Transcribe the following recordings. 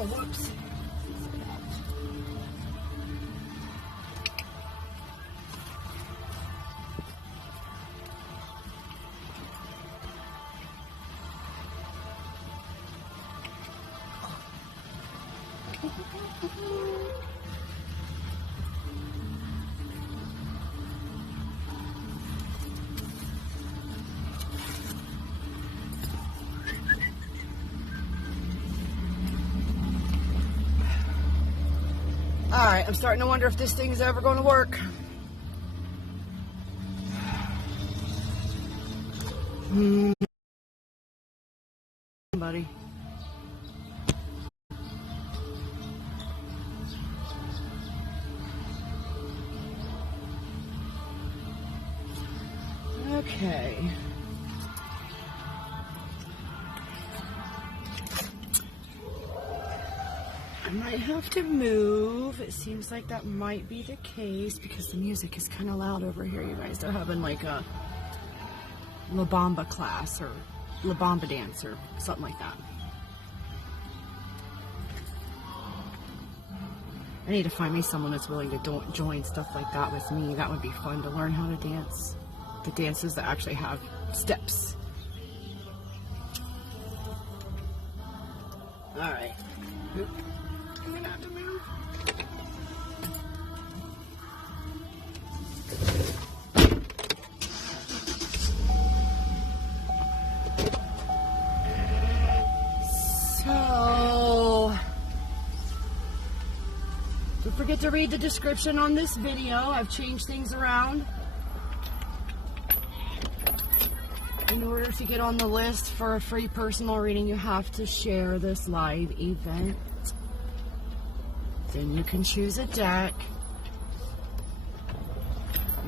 Oh, whoops. Alright, I'm starting to wonder if this thing is ever going to work. Buddy. Okay. I might have to move. It seems like that might be the case because the music is kind of loud over here, you guys. They're having like a La Bamba class or La Bamba dance or something like that. I need to find me someone that's willing to join stuff like that with me. That would be fun to learn how to dance. The dances that actually have steps. All right. Oop. I'm gonna have to move. So, don't forget to read the description on this video. I've changed things around. In order to get on the list for a free personal reading, you have to share this live event. Then you can choose a deck.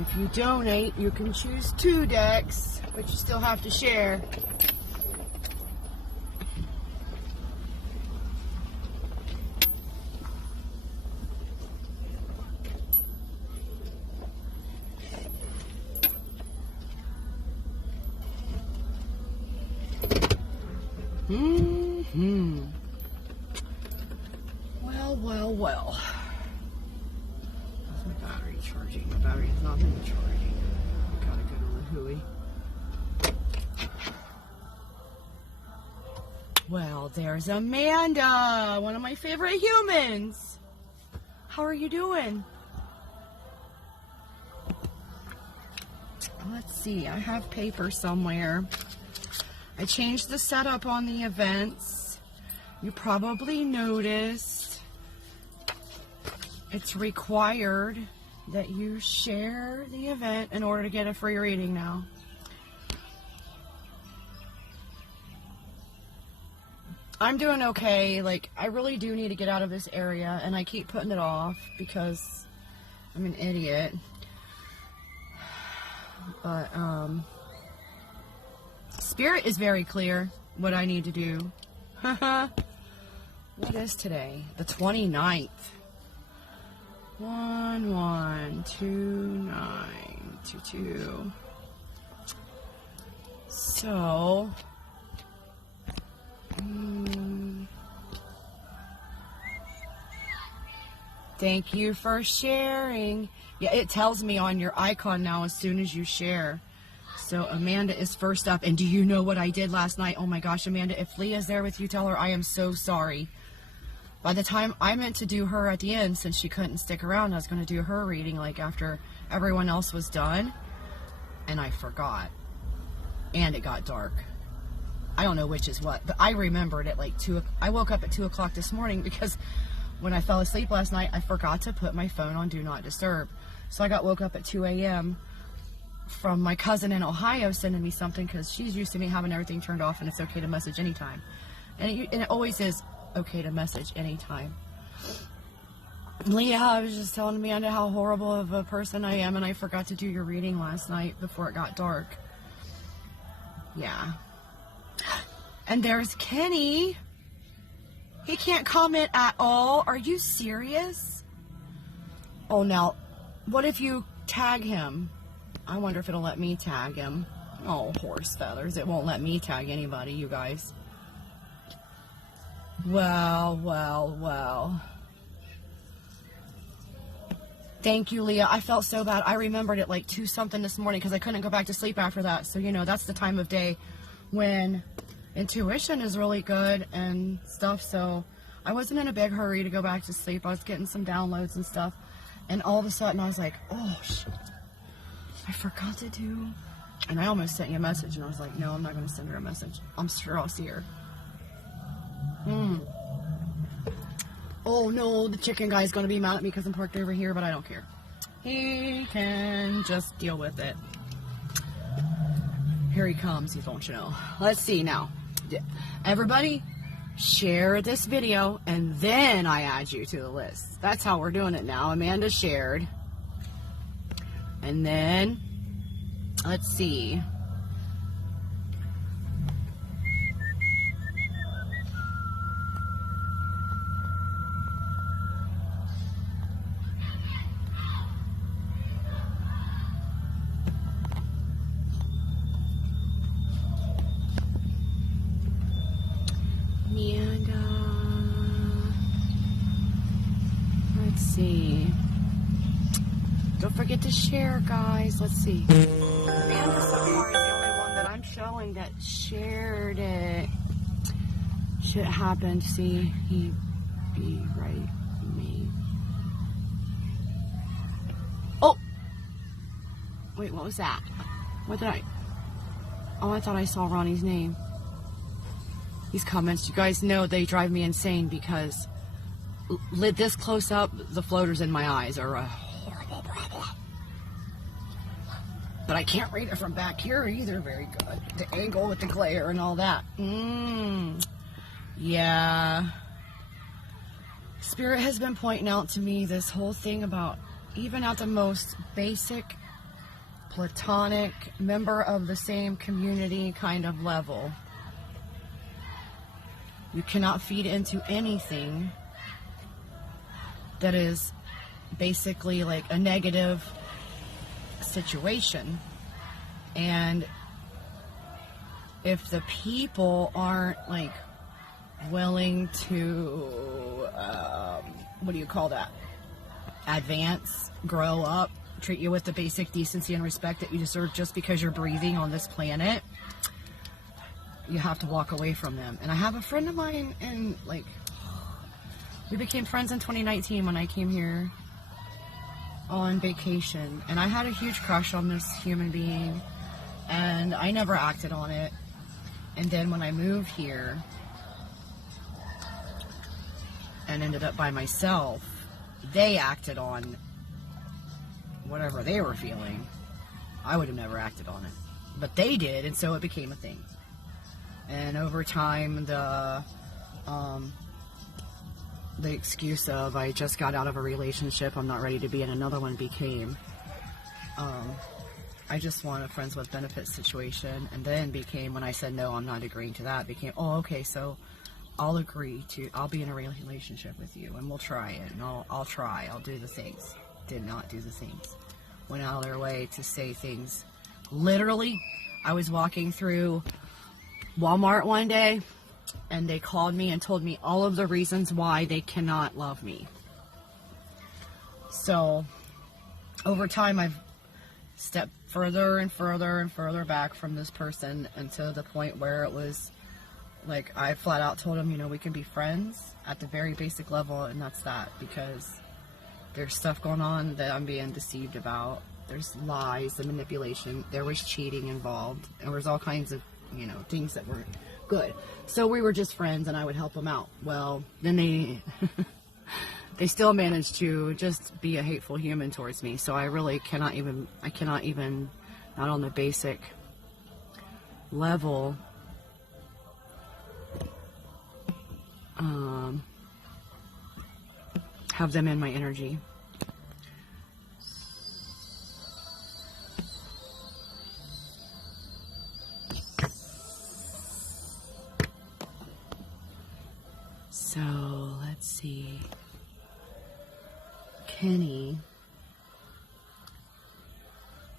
If you donate, you can choose 2 decks, but you still have to share. Well. How's my battery charging? My battery has not been charging. Gotta go to the hooey. Well, there's Amanda, one of my favorite humans. How are you doing? Let's see, I have paper somewhere. I changed the setup on the events. You probably noticed it's required that you share the event in order to get a free reading now. I'm doing okay. Like, I really do need to get out of this area, and I keep putting it off because I'm an idiot. But, Spirit is very clear what I need to do. What is today? The 29th. 1-1-2-9-2-2. So, thank you for sharing. Yeah, it tells me on your icon now as soon as you share. So Amanda is first up. And do you know what I did last night? Oh my gosh, Amanda, if Leah's there with you, tell her I am so sorry. By the time I meant to do her at the end, since she couldn't stick around, I was going to do her reading like after everyone else was done. And I forgot. And it got dark. I don't know which is what, but I remembered at like 2. I woke up at 2 o'clock this morning because when I fell asleep last night, I forgot to put my phone on Do Not Disturb. So I got woke up at 2 a.m. from my cousin in Ohio sending me something because she's used to me having everything turned off and it's okay to message anytime. And it always is okay to message anytime. Leah, I was just telling Amanda how horrible of a person I am, and I forgot to do your reading last night before it got dark. Yeah. And there's Kenny. He can't comment at all. Are you serious? Oh, now, what if you tag him? I wonder if it'll let me tag him. Oh, horse feathers. It won't let me tag anybody, you guys. Well. Thank you, Leah. I felt so bad. I remembered it like 2 something this morning because I couldn't go back to sleep after that. So, you know, that's the time of day when intuition is really good and stuff. So I wasn't in a big hurry to go back to sleep. I was getting some downloads and stuff. And all of a sudden I was like, oh, shit, I forgot to do. And I almost sent you a message. And I was like, no, I'm not going to send her a message. I'm sure I'll see her. Oh no, the chicken guy's gonna be mad at me because I'm parked over here, but I don't care. He can just deal with it. Here he comes, don't you know? Let's see now. Everybody, share this video, and then I add you to the list. That's how we're doing it now. Amanda shared. And then, let's see. Don't forget to share, guys. Let's see. Amanda so far is the only one that I'm showing that shared it. Shit happened. See, he be right me. Oh! Wait, what was that? What did I... Oh, I thought I saw Ronnie's name. These comments, you guys know they drive me insane because lit this close up, the floaters in my eyes are a horrible problem. But I can't read it from back here either very good. The angle with the glare and all that. Yeah. Spirit has been pointing out to me this whole thing about even at the most basic platonic member of the same community kind of level, you cannot feed into anything that is basically like a negative situation. And if the people aren't like willing to what do you call that, advance, grow up, treat you with the basic decency and respect that you deserve just because you're breathing on this planet, you have to walk away from them. And I have a friend of mine, and like we became friends in 2019 when I came here on vacation, and I had a huge crush on this human being, and I never acted on it. And then when I moved here and ended up by myself, they acted on whatever they were feeling. I would have never acted on it, but they did, and so it became a thing. And over time, the excuse of I just got out of a relationship, I'm not ready to be in another one, became I just want a friends with benefits situation. And then became, when I said no, I'm not agreeing to that, became, oh, okay, so I'll be in a relationship with you, and we'll try it, and I'll do the things. Did not do the things. Went out of their way to say things. Literally, I was walking through Walmart one day, and they called me and told me all of the reasons why they cannot love me. So over time, I've stepped further and further and further back from this person, until the point where it was like I flat out told them, you know, we can be friends at the very basic level, and that's that, because there's stuff going on that I'm being deceived about. There's lies and manipulation. There was cheating involved. And there was all kinds of, you know, things that weren't good. So we were just friends, and I would help them out. Well, then they still managed to just be a hateful human towards me. So I really cannot even, not on the basic level, have them in my energy. So let's see. Kenny.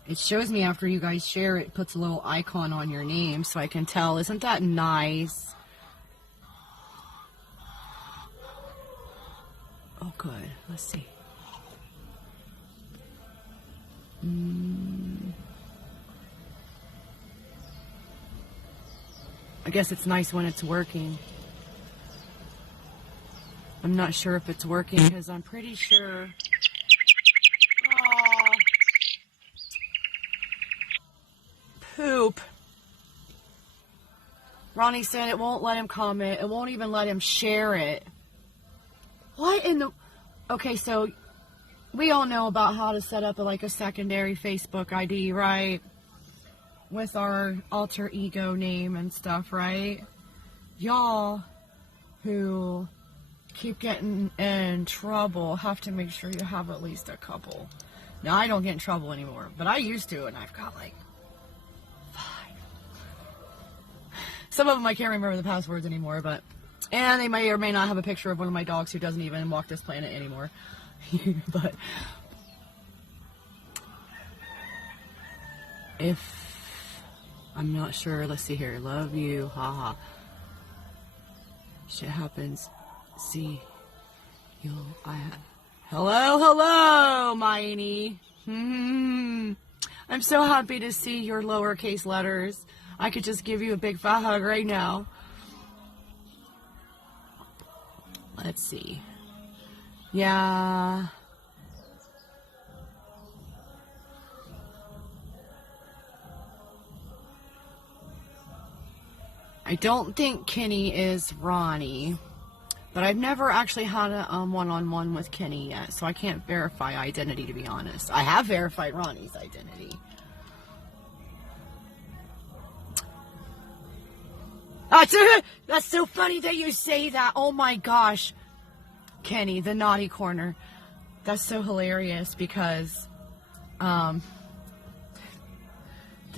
It shows me after you guys share, it puts a little icon on your name so I can tell. Isn't that nice? Oh, good. Let's see. I guess it's nice when it's working. I'm not sure if it's working because I'm pretty sure. Oh, poop. Ronnie said it won't let him comment. It won't even let him share it. What in the... Okay, so we all know about how to set up a secondary Facebook ID, right? With our alter ego name and stuff, right? Y'all who keep getting in trouble have to make sure you have at least a couple. Now, I don't get in trouble anymore, but I used to, and I've got 5. Some of them I can't remember the passwords anymore, but... And they may or may not have a picture of one of my dogs who doesn't even walk this planet anymore. But... if... I'm not sure. Let's see here. Love you. Haha. Shit happens. See. Hello, Miney. I'm so happy to see your lowercase letters. I could just give you a big fat hug right now. Let's see. Yeah. I don't think Kenny is Ronnie, but I've never actually had a one-on-one with Kenny yet, so I can't verify identity, to be honest. I have verified Ronnie's identity. That's so funny that you say that. Oh my gosh. Kenny, the naughty corner. That's so hilarious because, did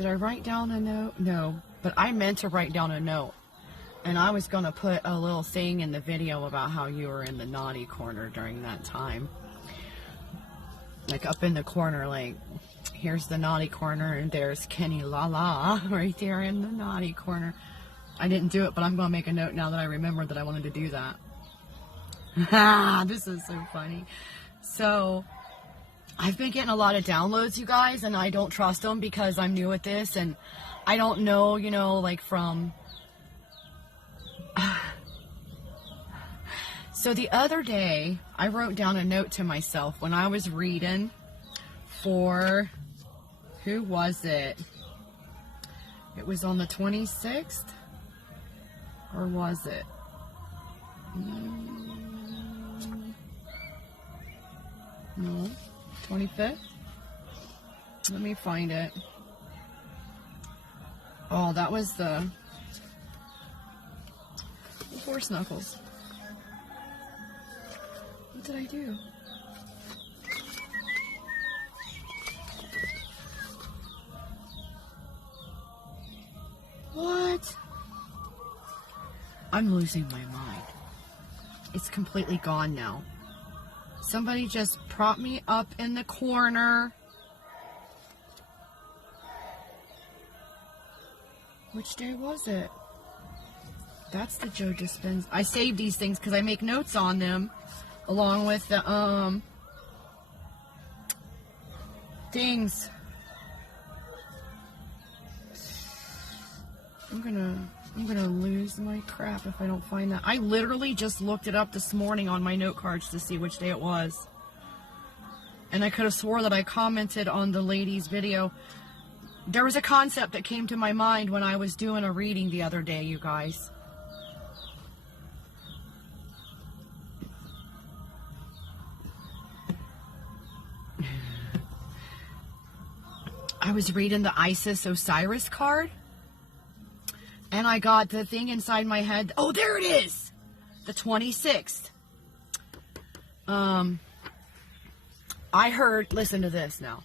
I write down a note? No, but I meant to write down a note. And I was going to put a little thing in the video about how you were in the naughty corner during that time. Like up in the corner, like, here's the naughty corner and there's Kenny La right there in the naughty corner. I didn't do it, but I'm going to make a note now that I remembered that I wanted to do that. This is so funny. So, I've been getting a lot of downloads, you guys, and I don't trust them because I'm new at this, and I don't know, you know, like from... So the other day, I wrote down a note to myself when I was reading for... Who was it? It was on the 26th? Or was it? No. 25th? Let me find it. Oh, that was the horse knuckles. What did I do? What? I'm losing my mind. It's completely gone now. Somebody just propped me up in the corner. Which day was it? That's the Joe Dispenza. I saved these things because I make notes on them along with the things. I'm gonna lose my crap if I don't find that. I literally just looked it up this morning on my note cards to see which day it was. And I could have swore that I commented on the lady's video. There was a concept that came to my mind when I was doing a reading the other day, you guys. I was reading the Isis Osiris card. And I got the thing inside my head. Oh, there it is! The 26th. I heard, listen to this now.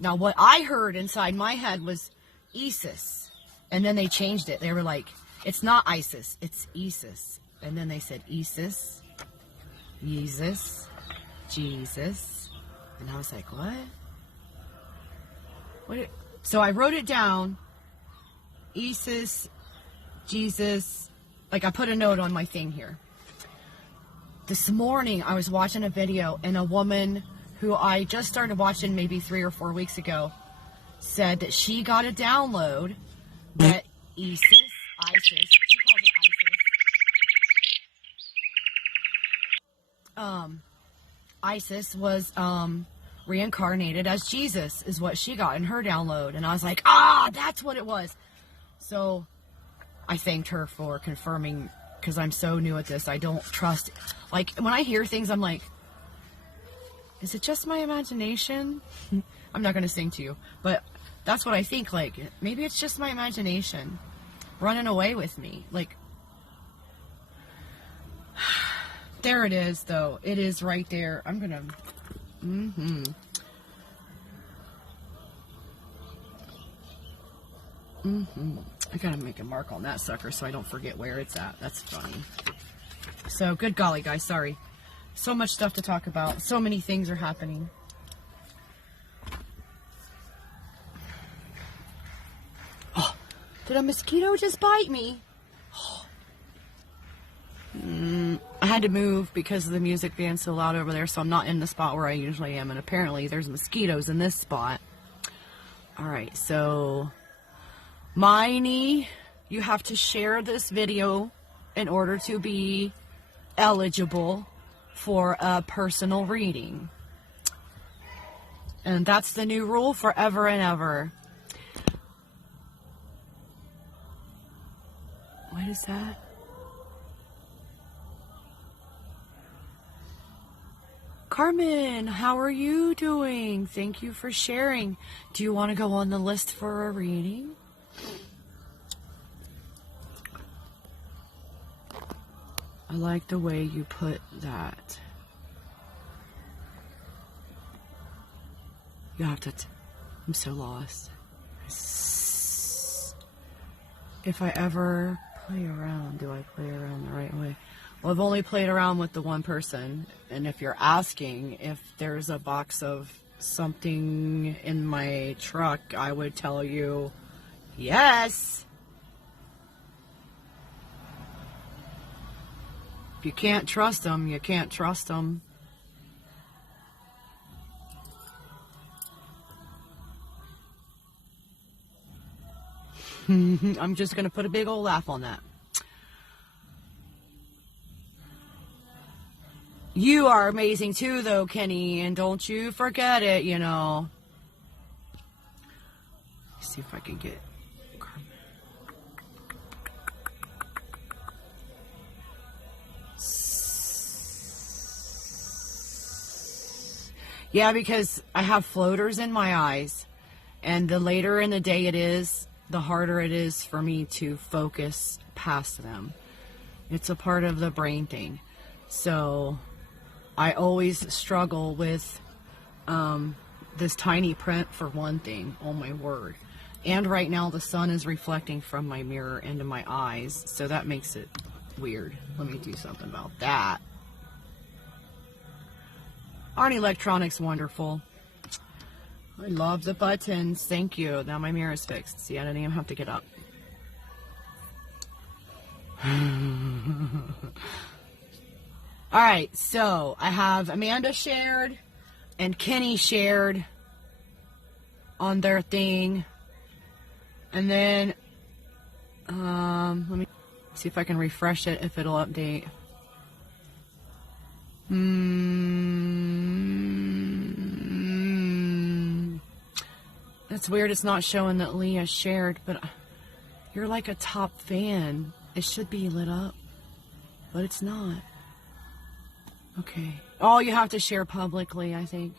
Now, what I heard inside my head was Isis. And then they changed it. They were like, it's not Isis, it's Isis. And then they said Isis, Jesus, Jesus. And I was like, what? So I wrote it down. Isis, Jesus, like I put a note on my thing here. this morning I was watching a video, and a woman who I just started watching maybe 3 or 4 weeks ago said that she got a download that ISIS, she calls it ISIS was reincarnated as Jesus, is what she got in her download. And I was like, that's what it was. So I thanked her for confirming, because I'm so new at this. I don't trust, like, when I hear things, I'm like, is it just my imagination? I'm not going to sing to you, but that's what I think. Like, maybe it's just my imagination running away with me. Like, there it is, though. It is right there. I'm going to... I gotta make a mark on that sucker so I don't forget where it's at. That's funny. So, good golly, guys. Sorry. So much stuff to talk about. So many things are happening. Oh, did a mosquito just bite me? Oh. I had to move because of the music being so loud over there, so I'm not in the spot where I usually am, and apparently there's mosquitoes in this spot. Alright, so Miney, you have to share this video in order to be eligible for a personal reading. And that's the new rule forever and ever. What is that? Carmen, how are you doing? Thank you for sharing. Do you want to go on the list for a reading? I like the way you put that. You have to... I'm so lost. If I ever play around, do I play around the right way? Well, I've only played around with the one person, and if you're asking if there's a box of something in my truck, I would tell you yes. If you can't trust them, you can't trust them. I'm just going to put a big old laugh on that. You are amazing too, though, Kenny, and don't you forget it, you know. Let's see if I can get... Yeah, because I have floaters in my eyes, and the later in the day it is, the harder it is for me to focus past them. It's a part of the brain thing. So I always struggle with this tiny print, for one thing. Oh my word. And right now the sun is reflecting from my mirror into my eyes, so that makes it weird. Let me do something about that. Aren't electronics wonderful? I love the buttons. Thank you. Now my mirror is fixed. See, I didn't even have to get up. Alright, so I have Amanda shared and Kenny shared on their thing. And then, let me see if I can refresh it, if it'll update. That's weird. It's not showing that Leah shared, but you're like a top fan. It should be lit up, but it's not. Okay. Oh, you have to share publicly, I think.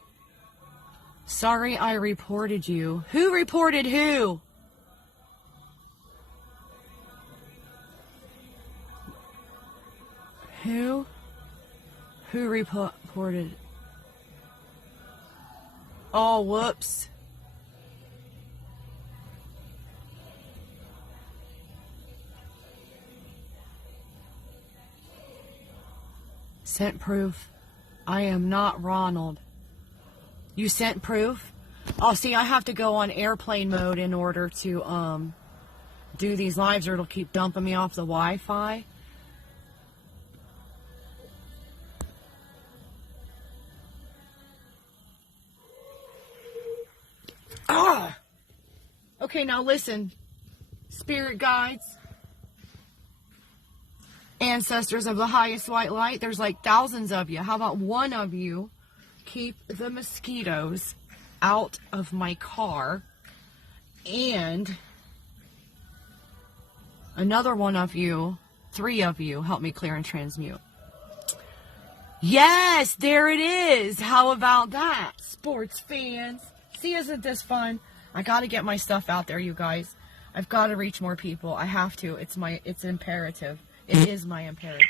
Sorry, I reported you. Who reported who? Who? Who reported? Oh, whoops. Sent proof. I am not Ronald. You sent proof? Oh, see, I have to go on airplane mode in order to do these lives, or it'll keep dumping me off the Wi-Fi. Now listen, spirit guides, ancestors of the highest white light, there's like thousands of you. How about one of you keep the mosquitoes out of my car, and another one of you, 3 of you, help me clear and transmute. Yes, there it is. How about that, sports fans? See, isn't this fun? I got to get my stuff out there, you guys. I've got to reach more people. I have to. It's imperative. It is my imperative.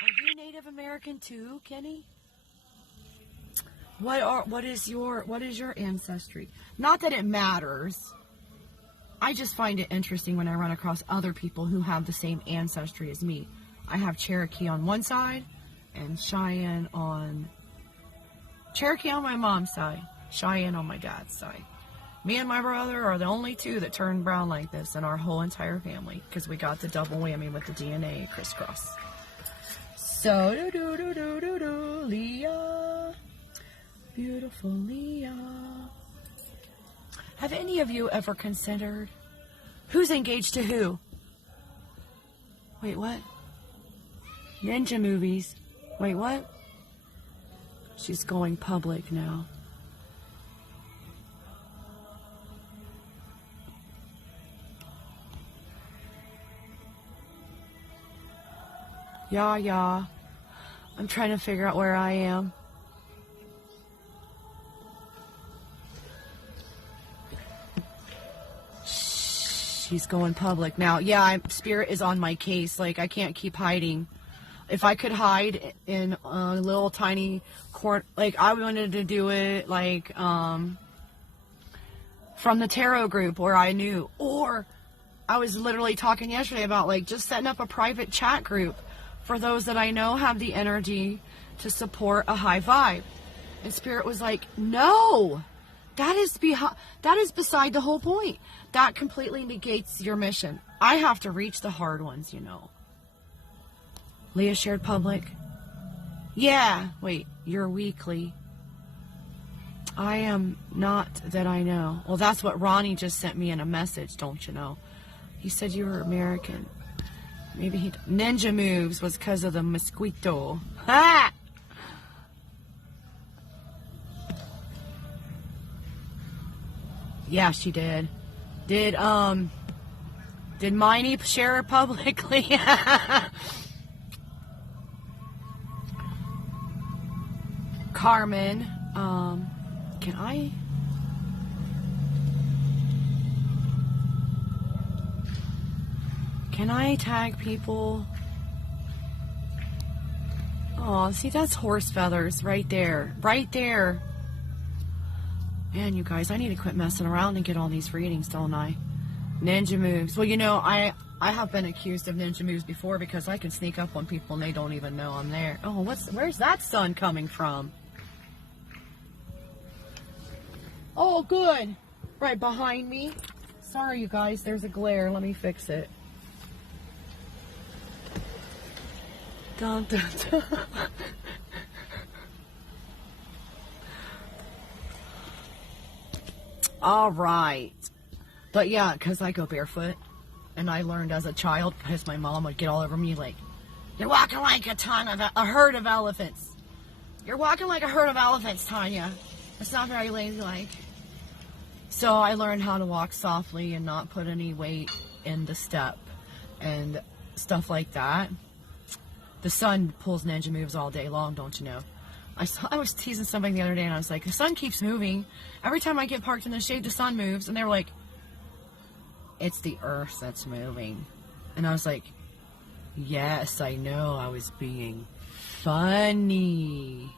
Are you Native American too, Kenny? What is your ancestry? Not that it matters. I just find it interesting when I run across other people who have the same ancestry as me. I have Cherokee on one side and Cheyenne on my mom's side, Cheyenne on my dad's side. Me and my brother are the only 2 that turn brown like this in our whole entire family, because we got the double whammy with the DNA crisscross. So, Leah, beautiful Leah. Have any of you ever considered who's engaged to who? Wait, what? Ninja movies. Wait, what? She's going public now. Yeah. I'm trying to figure out where I am. She's going public now. Yeah, Spirit is on my case. Like, I can't keep hiding. If I could hide in a little tiny court, like, I wanted to do it, like, from the tarot group where I knew. Or I was literally talking yesterday about, like, just setting up a private chat group for those that I know have the energy to support a high vibe. And Spirit was like, no, that is beside the whole point. That completely negates your mission. I have to reach the hard ones, you know. Leah shared public. Yeah, wait, you're weekly. I am not that I know. Well, that's what Ronnie just sent me in a message, don't you know? He said you were American. Maybe he... Ninja moves was because of the mosquito. Ha! Yeah, she did. Did Miney share it publicly? Carmen, can I tag people? Oh, see, that's horse feathers right there. Right there. Man, you guys, I need to quit messing around and get all these readings, don't I? Ninja moves. Well, you know, I have been accused of ninja moves before because I can sneak up on people and they don't even know I'm there. Oh, where's that sun coming from? Oh, good. Right behind me. Sorry, you guys, there's a glare. Let me fix it. Dun, dun, dun. All right. But yeah, because I go barefoot. And I learned as a child, because my mom would get all over me like, you're walking like a herd of elephants. You're walking like a herd of elephants, Tanya. It's not very ladylike. So I learned how to walk softly and not put any weight in the step and stuff like that. The sun pulls ninja moves all day long, don't you know? I was teasing somebody the other day and I was like, the sun keeps moving. Every time I get parked in the shade, the sun moves. And they were like, it's the earth that's moving. And I was like, yes, I know, I was being funny.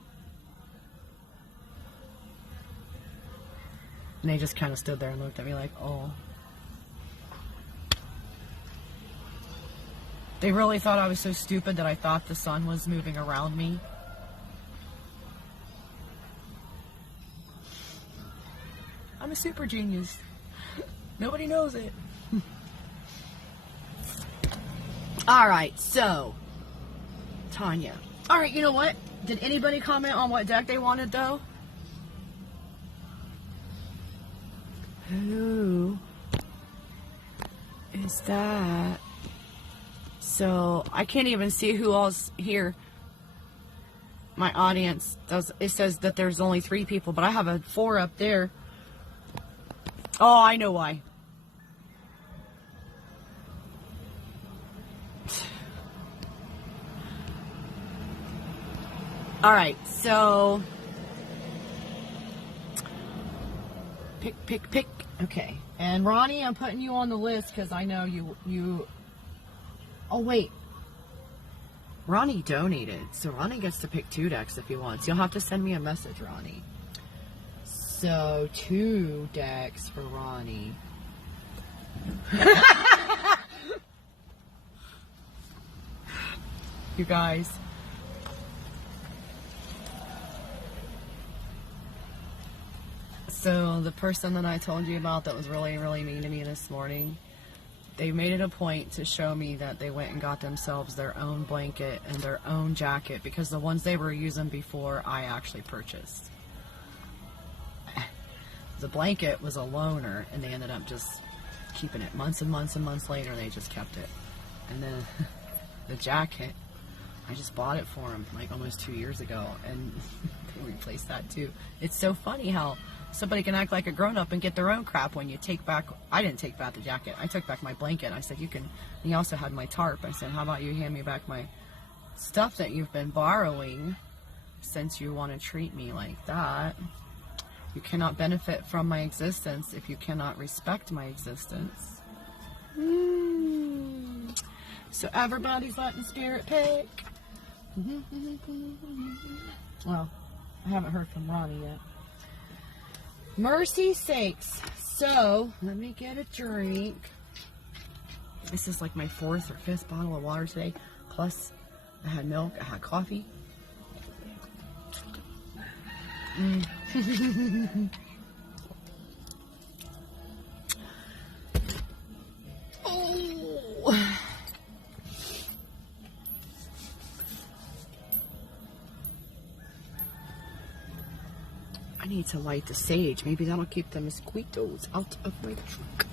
And they just kind of stood there and looked at me like, oh. They really thought I was so stupid that I thought the sun was moving around me. I'm a super genius. Nobody knows it. All right, so, Tanya. All right, you know what? Did anybody comment on what deck they wanted, though? Who is that? So I can't even see who else here. My audience does. It says that there's only 3 people, but I have a 4 up there. Oh, I know why. All right, so pick. Okay, and Ronnie, I'm putting you on the list because I know you. Oh wait, Ronnie donated, so Ronnie gets to pick 2 decks if he wants. You'll have to send me a message, Ronnie. So 2 decks for Ronnie. You guys. So the person that I told you about that was really, really mean to me this morning, they made it a point to show me that they went and got themselves their own blanket and their own jacket because the ones they were using before I actually purchased. The blanket was a loaner and they ended up just keeping it. Months and months and months later, they just kept it. And then the jacket, I just bought it for them like almost 2 years ago and they replaced that too. It's so funny how somebody can act like a grown-up and get their own crap when you take back. I didn't take back the jacket. I took back my blanket. I said, you can. And he also had my tarp. I said, how about you hand me back my stuff that you've been borrowing since you want to treat me like that. You cannot benefit from my existence if you cannot respect my existence. So everybody's letting Spirit pick. Well, I haven't heard from Ronnie yet. Mercy sakes. So, let me get a drink. This is like my 4th or 5th bottle of water today. Plus, I had milk, I had coffee. Oh. I need to light the sage. Maybe that'll keep the mosquitoes out of my trunk.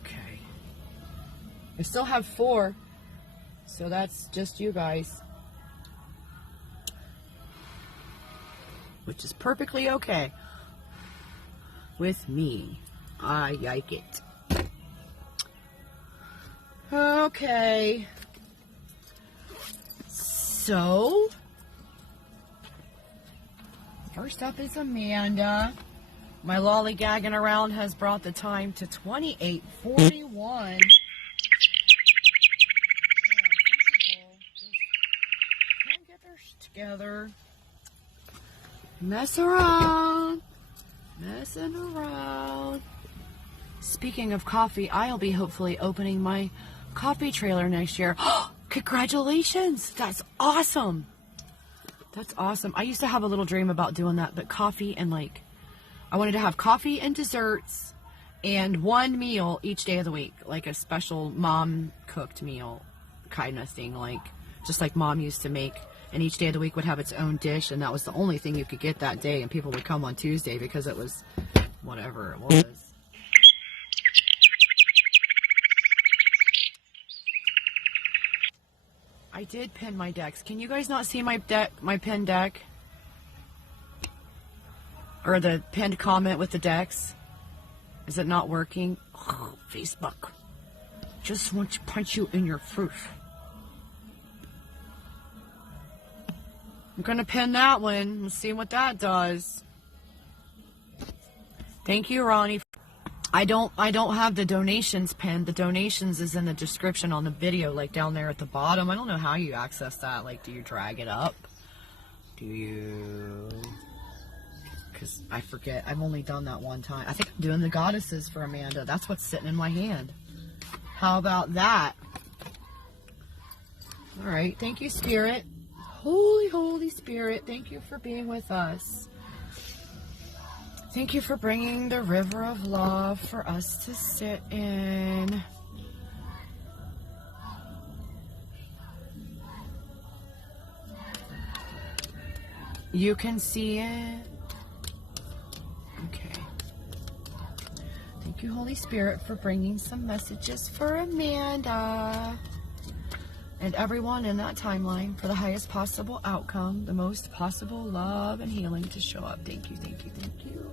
Okay. I still have 4. So that's just you guys. Which is perfectly okay. With me. I like it. Okay, so first up is Amanda. My lollygagging around has brought the time to 28:41. Some people just can't get their shit together. Messing around. Speaking of coffee, I'll be hopefully opening my coffee trailer next year. Congratulations! That's awesome! That's awesome. I used to have a little dream about doing that, but coffee and I wanted to have coffee and desserts and 1 meal each day of the week, like a special mom cooked meal kind of thing, just like mom used to make. And each day of the week would have its own dish, and that was the only thing you could get that day. And people would come on Tuesday because it was whatever it was. I did pin my decks. Can you guys not see my pinned deck? Or the pinned comment with the decks? Is it not working? Oh, Facebook. Just want to punch you in your face. I'm going to pin that one. Let's see what that does. Thank you, Ronnie. I don't have the donations pinned. The donations is in the description on the video, down there at the bottom. I don't know how you access that. Do you drag it up? Do you? Because I forget. I've only done that one time. I think I'm doing the goddesses for Amanda. That's what's sitting in my hand. How about that? All right. Thank you, Spirit. Holy, Holy Spirit. Thank you for being with us. Thank you for bringing the river of love for us to sit in. You can see it. Okay. Thank you, Holy Spirit, for bringing some messages for Amanda and everyone in that timeline for the highest possible outcome, the most possible love and healing to show up. Thank you, thank you, thank you.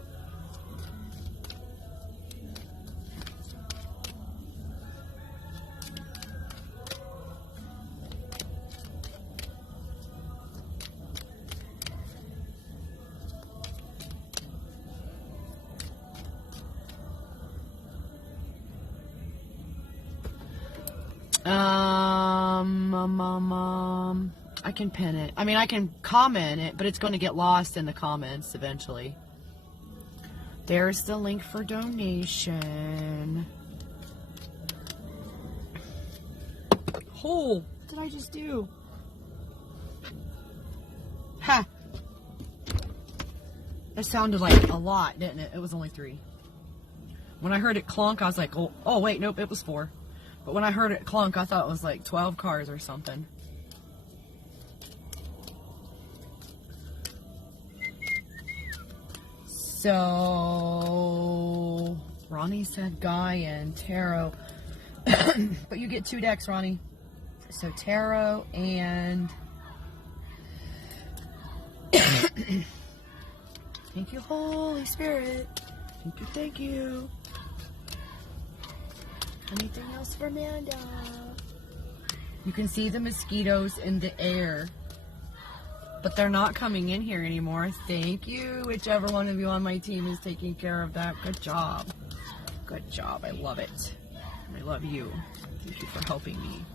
I can pin it. I mean, I can comment it, but it's going to get lost in the comments eventually. There's the link for donation. Oh, what did I just do? Ha! It sounded like a lot, didn't it? It was only 3. When I heard it clunk, I was like, oh wait, nope, it was 4. But when I heard it clunk, I thought it was like 12 cars or something. So, Ronnie said Gaian, Tarot. But you get 2 decks, Ronnie. So, Tarot and... Thank you, Holy Spirit. Thank you, thank you. Anything else for Amanda? You can see the mosquitoes in the air. But they're not coming in here anymore. Thank you, whichever one of you on my team is taking care of that. Good job. Good job. I love it. I love you. Thank you for helping me.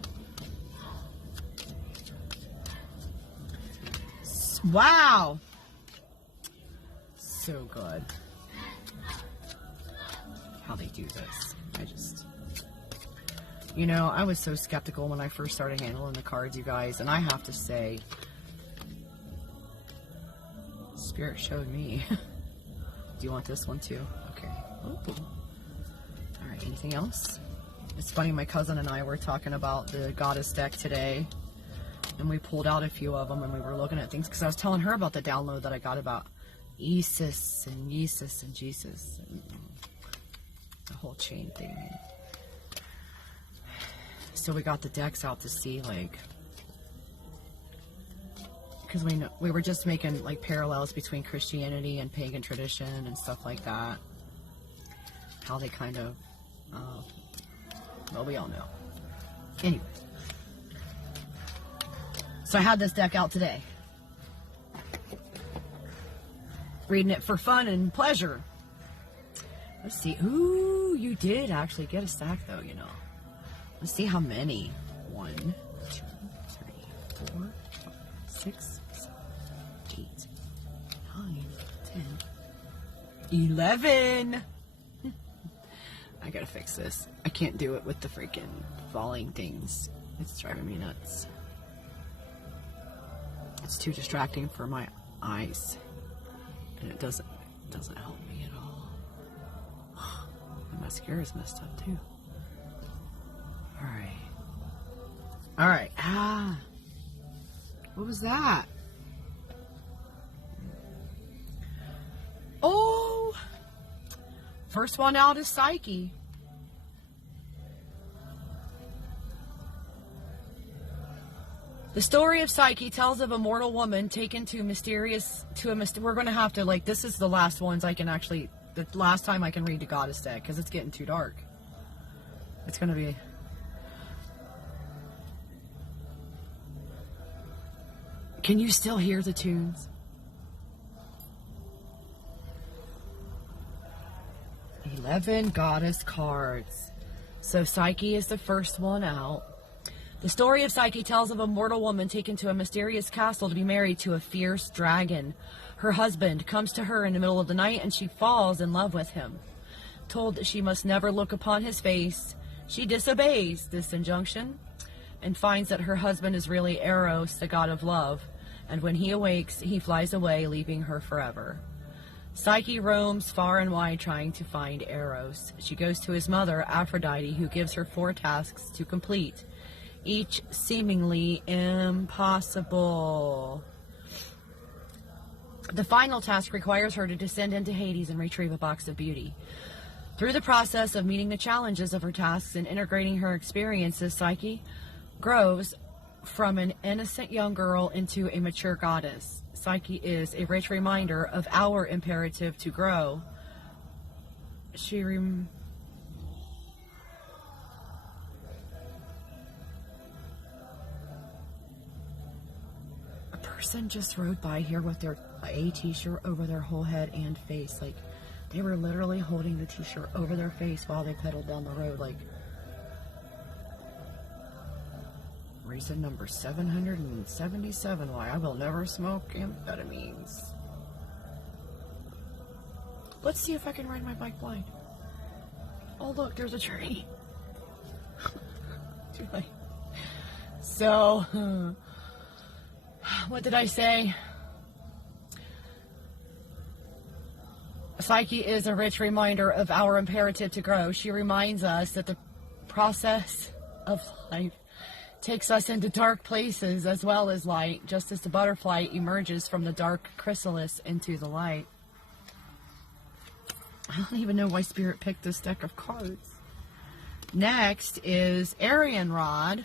Wow. So good. How they do this. You know, I was so skeptical when I first started handling the cards, you guys. And I have to say... Spirit showed me. Do you want this one too? Okay. Ooh. All right. Anything else? It's funny. My cousin and I were talking about the goddess deck today, and we pulled out a few of them, and we were looking at things because I was telling her about the download that I got about Isis and Jesus and Jesus and the whole chain thing. So we got the decks out to see, like. Because we were just making like parallels between Christianity and pagan tradition and stuff like that. How they kind of, well, we all know. Anyway. So I had this deck out today. Reading it for fun and pleasure. Let's see. Ooh, you did actually get a stack though, you know. Let's see how many. 1, 2, 3, 4, 6, 7, 8, 9, 10, 11. I gotta fix this. I can't do it with the freaking falling things. It's driving me nuts. It's too distracting for my eyes. And it doesn't help me at all. My mascara's messed up too. Alright. Ah. What was that? Oh! First one out is Psyche. The story of Psyche tells of a mortal woman taken to we're going to have to, like, this is the last ones I can actually, the last time I can read the goddess deck, because it's getting too dark. It's going to be... Can you still hear the tunes? 11 goddess cards. So Psyche is the first one out. The story of Psyche tells of a mortal woman taken to a mysterious castle to be married to a fierce dragon. Her husband comes to her in the middle of the night and she falls in love with him. Told that she must never look upon his face, she disobeys this injunction and finds that her husband is really Eros, the god of love. And when he awakes, he flies away, leaving her forever. Psyche roams far and wide trying to find Eros. She goes to his mother, Aphrodite, who gives her 4 tasks to complete, each seemingly impossible. The final task requires her to descend into Hades and retrieve a box of beauty. Through the process of meeting the challenges of her tasks and integrating her experiences, Psyche grows from an innocent young girl into a mature goddess. Psyche is a rich reminder of our imperative to grow. A person just rode by here with their t-shirt over their whole head and face. Like, they were literally holding the t-shirt over their face while they pedaled down the road. Like, reason number 777 why I will never smoke amphetamines. Let's see if I can ride my bike blind. Oh, look, there's a tree. Too late. So, what did I say? Psyche is a rich reminder of our imperative to grow. She reminds us that the process of life takes us into dark places as well as light, just as the butterfly emerges from the dark chrysalis into the light. I don't even know why Spirit picked this deck of cards. Next is Aryan Rod.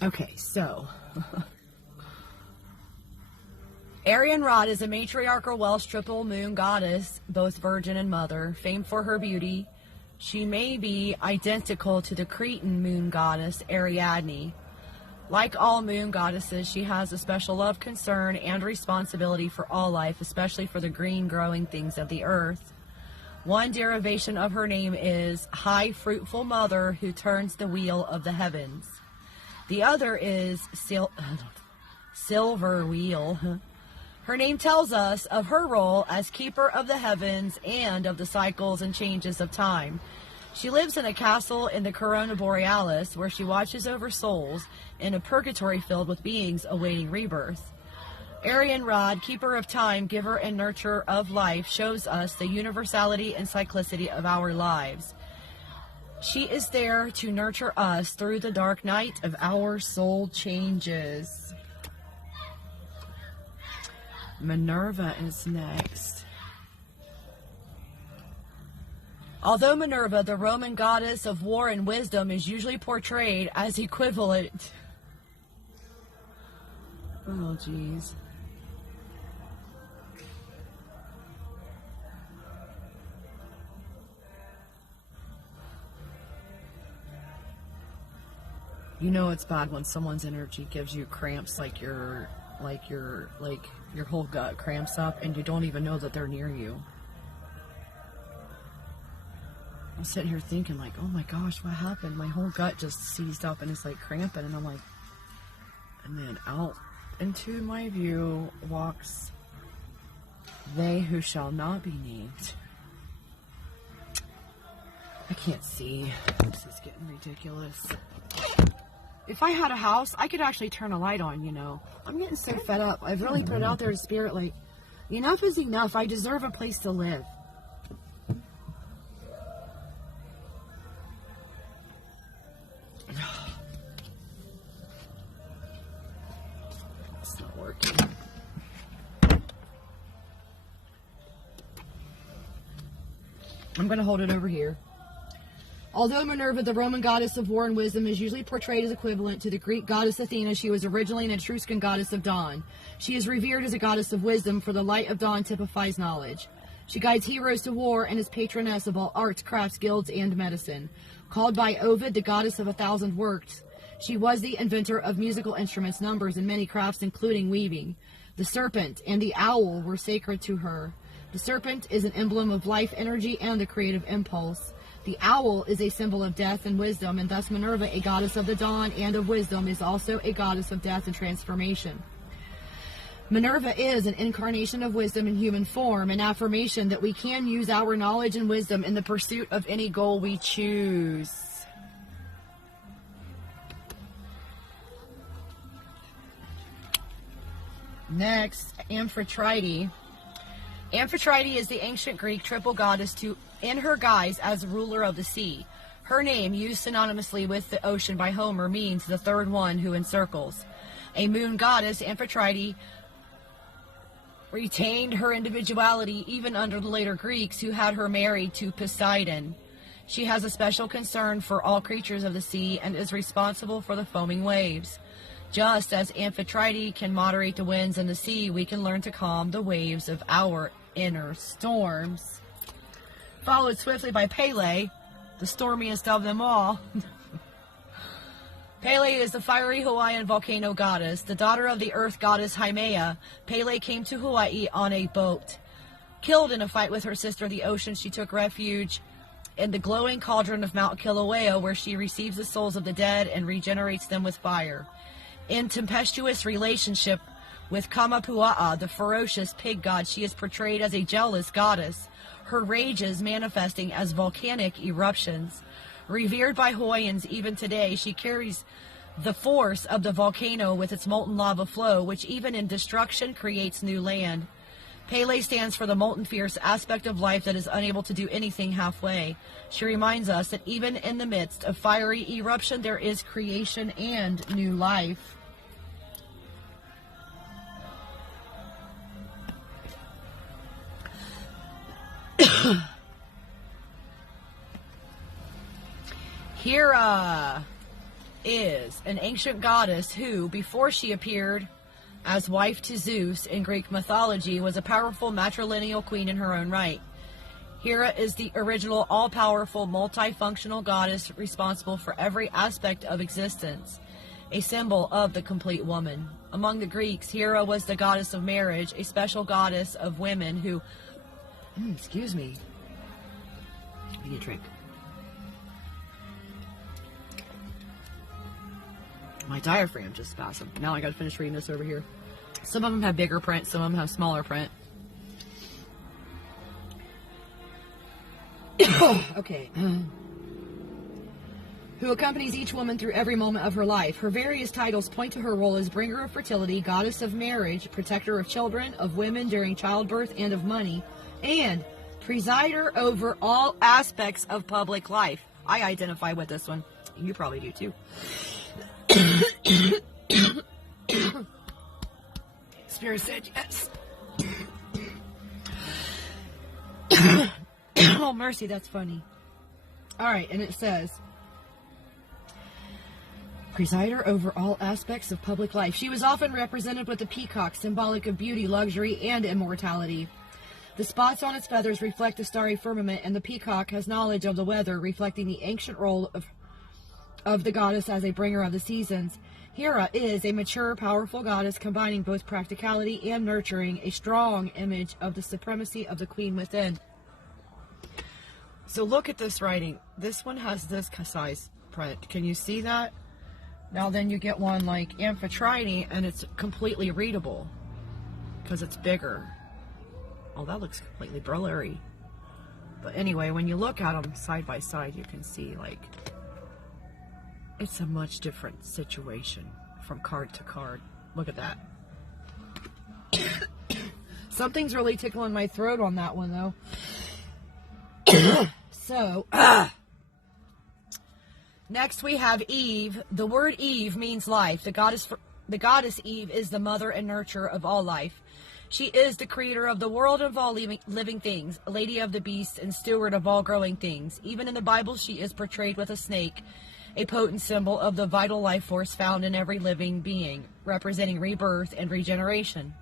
Okay, so Aryan Rod is a matriarchal Welsh triple moon goddess, both virgin and mother, famed for her beauty. She may be identical to the Cretan moon goddess Ariadne. Like all moon goddesses, she has a special love, concern, and responsibility for all life, especially for the green growing things of the earth. One derivation of her name is High Fruitful Mother who turns the wheel of the heavens. The other is Silver Wheel. Her name tells us of her role as keeper of the heavens and of the cycles and changes of time. She lives in a castle in the Corona Borealis where she watches over souls in a purgatory filled with beings awaiting rebirth. Aryan Rod, keeper of time, giver and nurturer of life, shows us the universality and cyclicity of our lives. She is there to nurture us through the dark night of our soul changes. Minerva is next. Although Minerva, the Roman goddess of war and wisdom, is usually portrayed as equivalent. Oh, geez. You know it's bad when someone's energy gives you cramps, like your whole gut cramps up and you don't even know that they're near you. I'm sitting here thinking like, oh my gosh, what happened? My whole gut just seized up and it's like cramping, and I'm like, and then out into my view walks they who shall not be named. I can't see. This is getting ridiculous. If I had a house, I could actually turn a light on, you know. I'm getting so fed up. I've really put it out there to Spirit, like, enough is enough. I deserve a place to live. It's not working. I'm going to hold it over here. Although Minerva, the Roman goddess of war and wisdom, is usually portrayed as equivalent to the Greek goddess Athena, she was originally an Etruscan goddess of dawn. She is revered as a goddess of wisdom, for the light of dawn typifies knowledge. She guides heroes to war and is patroness of all arts, crafts, guilds, and medicine. Called by Ovid the goddess of 1,000 works, she was the inventor of musical instruments, numbers, and many crafts, including weaving. The serpent and the owl were sacred to her. The serpent is an emblem of life, energy, and the creative impulse. The owl is a symbol of death and wisdom, and thus Minerva, a goddess of the dawn and of wisdom, is also a goddess of death and transformation. Minerva is an incarnation of wisdom in human form, an affirmation that we can use our knowledge and wisdom in the pursuit of any goal we choose. Next, Amphitrite. Amphitrite is the ancient Greek triple goddess in her guise as ruler of the sea. Her name, used synonymously with the ocean by Homer, means the third one who encircles. A moon goddess, Amphitrite, retained her individuality even under the later Greeks, who had her married to Poseidon. She has a special concern for all creatures of the sea and is responsible for the foaming waves. Just as Amphitrite can moderate the winds in the sea, we can learn to calm the waves of our inner storms. Followed swiftly by Pele, the stormiest of them all. Pele is the fiery Hawaiian volcano goddess, the daughter of the earth goddess Chime. Pele came to Hawaii on a boat. Killed in a fight with her sister the ocean, she took refuge in the glowing cauldron of Mount Kilauea, where she receives the souls of the dead and regenerates them with fire. In tempestuous relationship with Kamapua'a, the ferocious pig god, she is portrayed as a jealous goddess, her rages manifesting as volcanic eruptions. Revered by Hawaiians even today, she carries the force of the volcano with its molten lava flow, which even in destruction creates new land. Pele stands for the molten fierce aspect of life that is unable to do anything halfway. She reminds us that even in the midst of fiery eruption, there is creation and new life. Hera is an ancient goddess who, before she appeared as wife to Zeus in Greek mythology, was a powerful matrilineal queen in her own right. Hera is the original all-powerful, multifunctional goddess responsible for every aspect of existence, a symbol of the complete woman. Among the Greeks, Hera was the goddess of marriage, a special goddess of women who... excuse me. Let me get a drink. My diaphragm just spasmed. Now I gotta finish reading this over here. Some of them have bigger print, some of them have smaller print. Okay. Who accompanies each woman through every moment of her life. Her various titles point to her role as bringer of fertility, goddess of marriage, protector of children, of women during childbirth, and of money, and presider over all aspects of public life. I identify with this one. You probably do too. Spirit said yes. Oh, mercy, that's funny. All right, and it says, presider over all aspects of public life. She was often represented with the peacock, symbolic of beauty, luxury, and immortality. The spots on its feathers reflect the starry firmament, and the peacock has knowledge of the weather, reflecting the ancient role of the goddess as a bringer of the seasons. Hera is a mature, powerful goddess combining both practicality and nurturing, a strong image of the supremacy of the queen within. So look at this writing. This one has this size print. Can you see that? Now then you get one like Amphitrite, and it's completely readable because it's bigger. Oh, that looks completely blurry. But anyway, when you look at them side by side, you can see, like, it's a much different situation from card to card. Look at that. Something's really tickling my throat on that one, though. So, next we have Eve. The word Eve means life. The goddess Eve is the mother and nurturer of all life. She is the creator of the world of all living things, a lady of the beasts, and steward of all growing things. Even in the Bible, she is portrayed with a snake, a potent symbol of the vital life force found in every living being, representing rebirth and regeneration.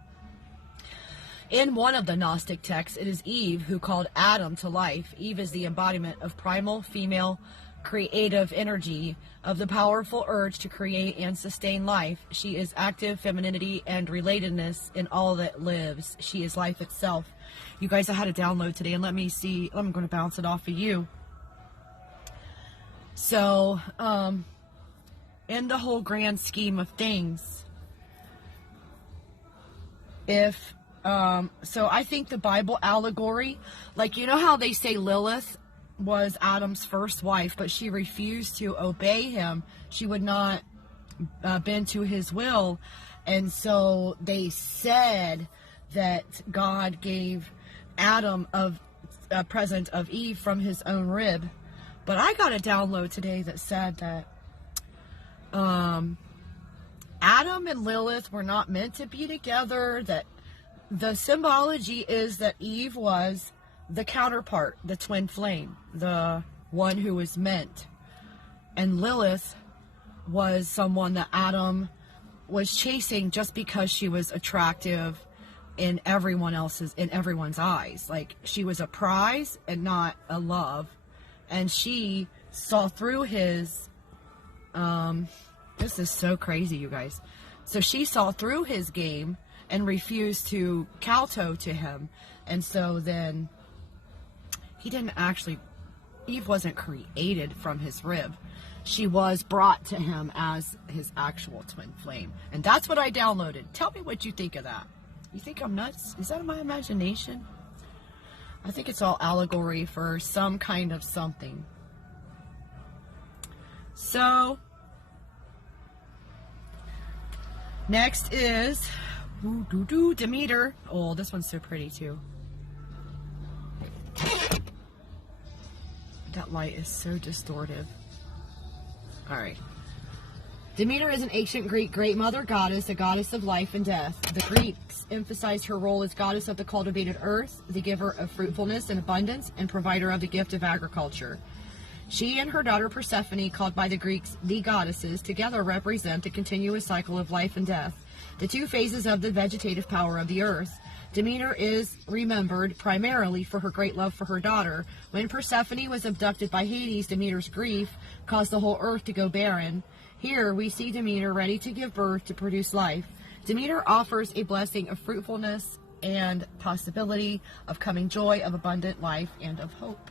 In one of the Gnostic texts, it is Eve who called Adam to life. Eve is the embodiment of primal female creative energy, of the powerful urge to create and sustain life. She is active femininity and relatedness in all that lives. She is life itself. You guys, I had a download today, and let me see. I'm going to bounce it off of you. So, in the whole grand scheme of things, so I think the Bible allegory, like, you know how they say Lilith was Adam's first wife, but she refused to obey him. She would not bend to his will. And so they said that God gave Adam of present of Eve from his own rib. But I got a download today that said that Adam and Lilith were not meant to be together, that the symbology is that Eve was the counterpart, the twin flame, the one who was meant. And Lilith was someone that Adam was chasing just because she was attractive in everyone's eyes. Like, she was a prize and not a love. And she saw through his, this is so crazy, you guys. So she saw through his game and refused to kowtow to him. And so then he didn't actually, Eve wasn't created from his rib. She was brought to him as his actual twin flame. And that's what I downloaded. Tell me what you think of that. You think I'm nuts? Is that my imagination? I think it's all allegory for some kind of something. So, next is Demeter. Oh, this one's so pretty too. That light is so distortive. Alright. Demeter is an ancient Greek great mother goddess, a goddess of life and death. The Greeks emphasized her role as goddess of the cultivated earth, the giver of fruitfulness and abundance, and provider of the gift of agriculture. She and her daughter Persephone, called by the Greeks the goddesses, together represent the continuous cycle of life and death, the two phases of the vegetative power of the earth. Demeter is remembered primarily for her great love for her daughter. When Persephone was abducted by Hades, Demeter's grief caused the whole earth to go barren. Here we see Demeter ready to give birth to produce life. Demeter offers a blessing of fruitfulness and possibility, of coming joy, of abundant life, and of hope.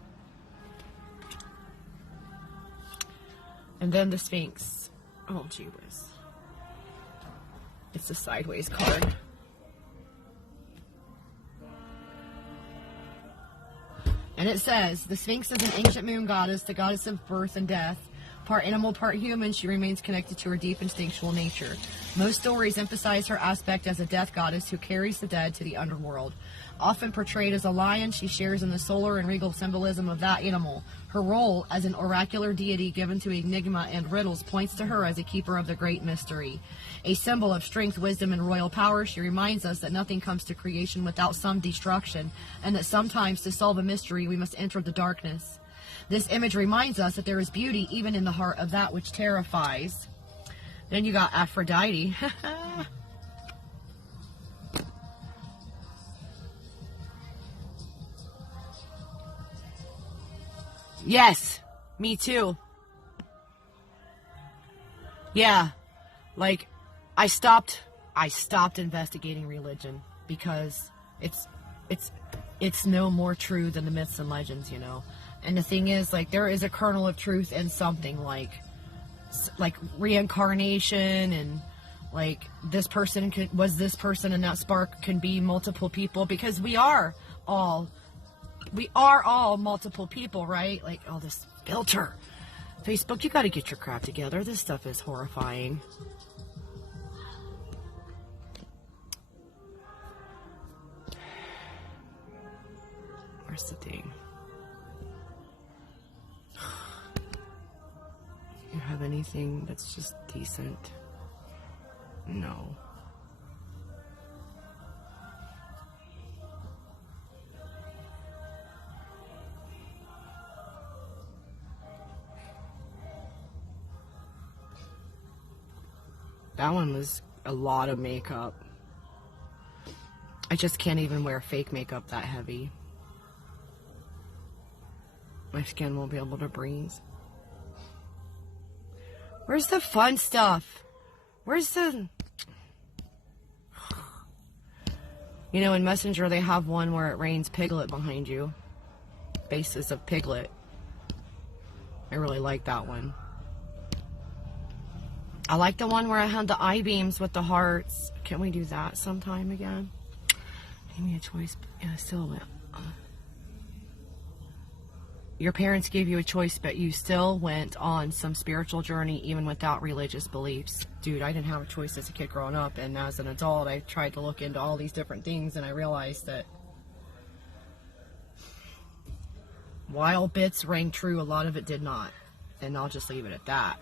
And then the Sphinx. Oh, gee whiz. It's a sideways card. And it says, the Sphinx is an ancient moon goddess, the goddess of birth and death. Part animal, part human, she remains connected to her deep instinctual nature. Most stories emphasize her aspect as a death goddess who carries the dead to the underworld. Often portrayed as a lion, she shares in the solar and regal symbolism of that animal. Her role as an oracular deity given to enigma and riddles points to her as a keeper of the great mystery. A symbol of strength, wisdom, and royal power, she reminds us that nothing comes to creation without some destruction, and that sometimes to solve a mystery we must enter the darkness. This image reminds us that there is beauty even in the heart of that which terrifies. Then you got Aphrodite. Yes, me too. Yeah, like I stopped investigating religion because it's no more true than the myths and legends, you know. And the thing is, like, there is a kernel of truth in something like reincarnation, and like this person was this person, and that spark can be multiple people, because we are all multiple people, right? Like, oh, this filter. Facebook, you got to get your crap together. This stuff is horrifying. Where's the thing? You have anything that's just decent? No. That one was a lot of makeup. I just can't even wear fake makeup that heavy. My skin won't be able to breathe. Where's the fun stuff? Where's the... You know, in Messenger they have one where it rains Piglet behind you. Basis of Piglet. I really like that one. I like the one where I had the I-beams with the hearts. Can we do that sometime again? Give me a choice. Yeah, silhouette. Your parents gave you a choice, but you still went on some spiritual journey even without religious beliefs. Dude, I didn't have a choice as a kid growing up, and as an adult I tried to look into all these different things, and I realized that While bits rang true, a lot of it did not. And I'll just leave it at that.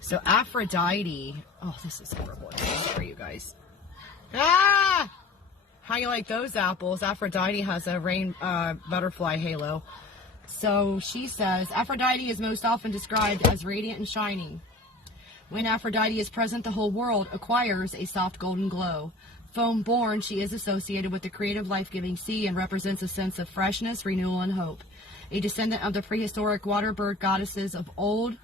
So Aphrodite, oh, this is horrible. For you guys. Ah! How you like those apples? Aphrodite has a rain butterfly halo. So she says, Aphrodite is most often described as radiant and shining. When Aphrodite is present, the whole world acquires a soft golden glow. Foam born, she is associated with the creative, life-giving sea and represents a sense of freshness, renewal, and hope. A descendant of the prehistoric water bird goddesses of old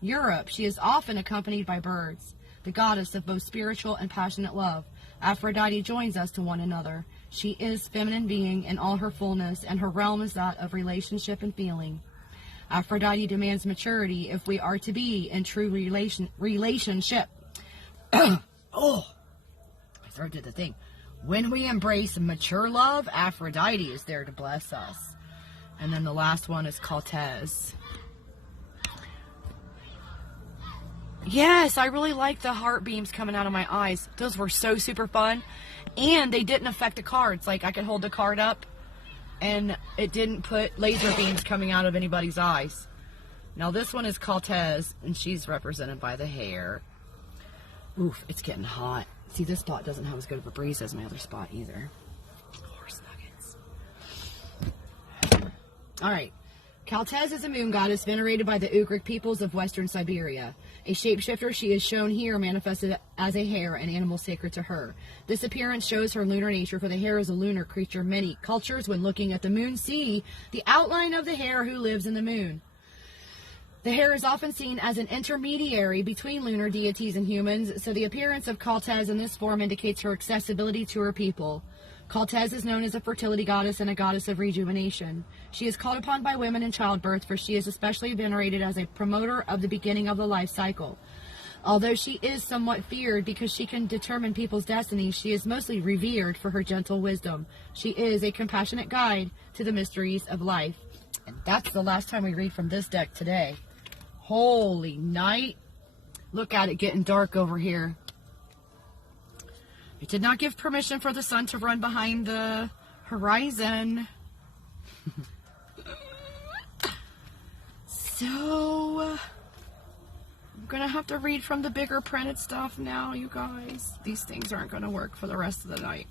Europe, she is often accompanied by birds, the goddess of both spiritual and passionate love. Aphrodite joins us to one another. She is feminine being in all her fullness, and her realm is that of relationship and feeling. Aphrodite demands maturity if we are to be in true relationship. Oh, my throat did the thing. When we embrace mature love, Aphrodite is there to bless us. And then the last one is Cortez. Yes, I really like the heart beams coming out of my eyes. Those were so super fun. And they didn't affect the cards. Like, I could hold the card up and it didn't put laser beams coming out of anybody's eyes. Now this one is Cortez, and she's represented by the hair. Oof, it's getting hot. See, this spot doesn't have as good of a breeze as my other spot either. Horse nuggets. Alright. Cortez is a moon goddess venerated by the Ugric peoples of western Siberia. A shapeshifter, she is shown here manifested as a hare, an animal sacred to her. This appearance shows her lunar nature, for the hare is a lunar creature. Many cultures, when looking at the moon, see the outline of the hare who lives in the moon. The hare is often seen as an intermediary between lunar deities and humans, so the appearance of Cortez in this form indicates her accessibility to her people. Cortez is known as a fertility goddess and a goddess of rejuvenation. She is called upon by women in childbirth, for she is especially venerated as a promoter of the beginning of the life cycle. Although she is somewhat feared because she can determine people's destinies, she is mostly revered for her gentle wisdom. She is a compassionate guide to the mysteries of life. And that's the last time we read from this deck today. Holy night. Look at it getting dark over here. It did not give permission for the sun to run behind the horizon. So, I'm going to have to read from the bigger printed stuff now, you guys. These things aren't going to work for the rest of the night.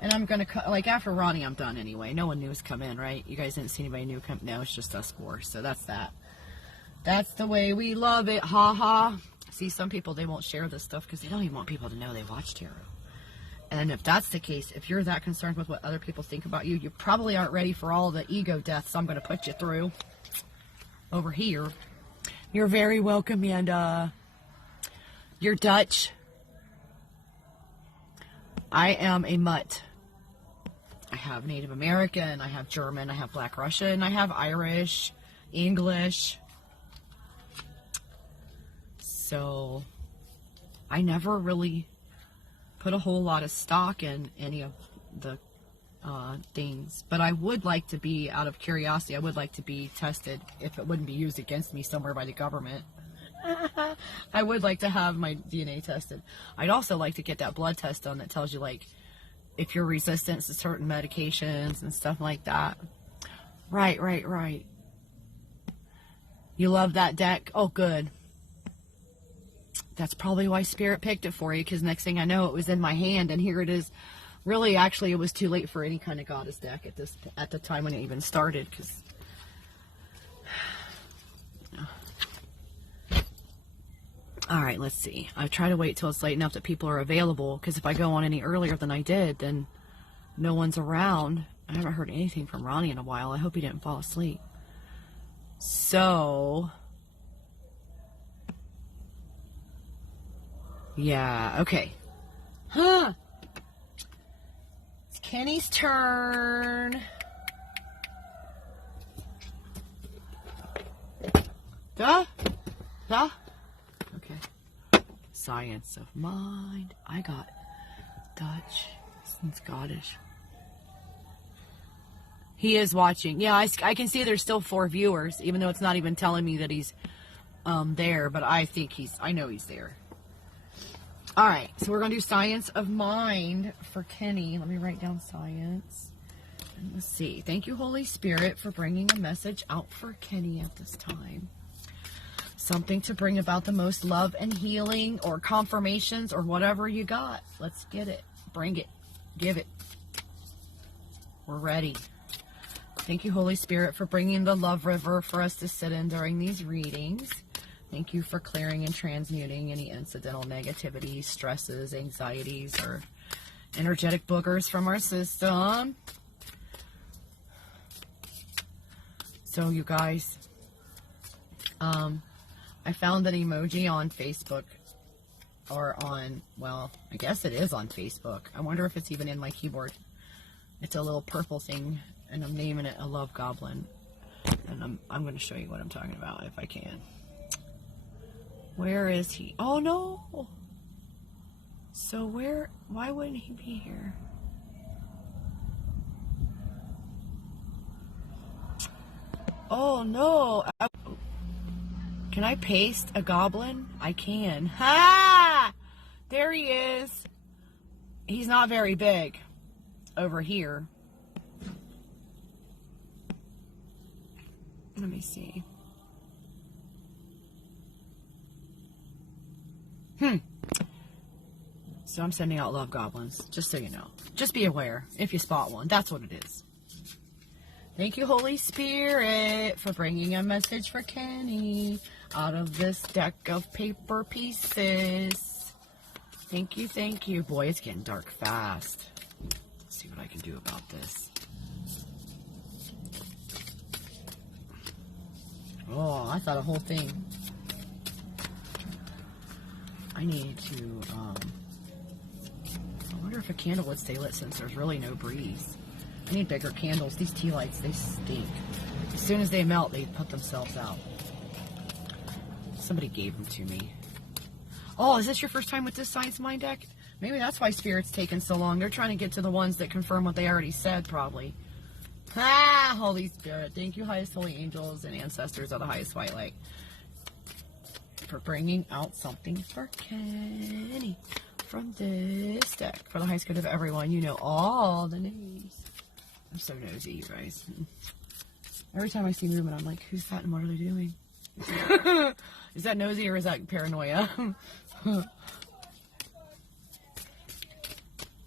And I'm going to, like, after Ronnie, I'm done anyway. No one new has come in, right? You guys didn't see anybody new come. No, it's just us four. So that's that. That's the way we love it. Ha ha. See, some people, they won't share this stuff because they don't even want people to know they watch tarot. And if that's the case, if you're that concerned with what other people think about you, you probably aren't ready for all the ego deaths I'm going to put you through over here. You're very welcome, and you're Dutch. I am a mutt. I have Native American, I have German, I have Black Russian, I have Irish, English. So, I never really put a whole lot of stock in any of the things. But I would like to be, out of curiosity, I would like to be tested if it wouldn't be used against me somewhere by the government. I would like to have my DNA tested. I'd also like to get that blood test done that tells you, like, if you're resistant to certain medications and stuff like that. Right. You love that deck? Oh, good. That's probably why Spirit picked it for you, because next thing I know, it was in my hand, and here it is. Really, actually, it was too late for any kind of goddess deck at the time when it even started, because... Alright, let's see. I try to wait till it's late enough that people are available, because if I go on any earlier than I did, then no one's around. I haven't heard anything from Ronnie in a while. I hope he didn't fall asleep. So... yeah, okay. Huh. It's Kenny's turn. Duh. Okay. Science of mind. I got Dutch and Scottish. He is watching. Yeah, I can see there's still 4 viewers, even though it's not even telling me that he's there, but I think I know he's there. Alright, so we're going to do Science of Mind for Kenny. Let me write down science. And the Let's see. Thank you, Holy Spirit, for bringing a message out for Kenny at this time. Something to bring about the most love and healing, or confirmations, or whatever you got. Let's get it. Bring it. Give it. We're ready. Thank you, Holy Spirit, for bringing the love river for us to sit in during these readings. Thank you for clearing and transmuting any incidental negativity, stresses, anxieties, or energetic boogers from our system. So, you guys, I found an emoji on Facebook, or on, well, I guess it is on Facebook. I wonder if it's even in my keyboard. It's a little purple thing, and I'm naming it a love goblin. And I'm going to show you what I'm talking about if I can. Where is he? Oh, no. So why wouldn't he be here? Oh, no. Can I paste a goblin? I can. Ha! There he is. He's not very big over here. Let me see. So I'm sending out love goblins, just so you know. Just be aware if you spot one. That's what it is. Thank you, Holy Spirit, for bringing a message for Kenny out of this deck of paper pieces. Thank you, thank you. Boy, it's getting dark fast. Let's see what I can do about this. Oh, I thought a whole thing. I need to, I wonder if a candle would stay lit since there's really no breeze. I need bigger candles. These tea lights, they stink. As soon as they melt, they put themselves out. Somebody gave them to me. Oh, is this your first time with this Science Mind deck? Maybe that's why Spirit's taken so long. They're trying to get to the ones that confirm what they already said, probably. Ah, Holy Spirit. Thank you, highest holy angels and ancestors of the highest white light, for bringing out something for Kenny from this deck. For the highest good of everyone, you know all the names. I'm so nosy, you guys. Every time I see movement, I'm like, who's that and what are they doing? Is that nosy or is that paranoia?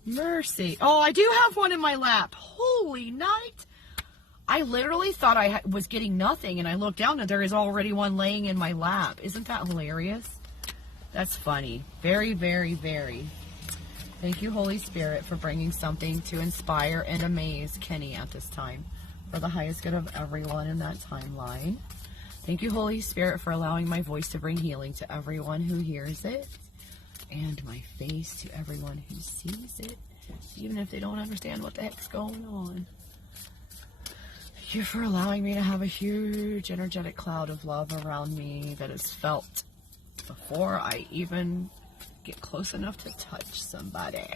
Mercy. Oh, I do have one in my lap. Holy night. I literally thought I was getting nothing, and I looked down and there is already one laying in my lap. Isn't that hilarious? That's funny. Very, very, very. Thank you, Holy Spirit, for bringing something to inspire and amaze Kenny at this time, for the highest good of everyone in that timeline. Thank you, Holy Spirit, for allowing my voice to bring healing to everyone who hears it, and my face to everyone who sees it, even if they don't understand what the heck's going on. Thank you for allowing me to have a huge energetic cloud of love around me that is felt before I even get close enough to touch somebody.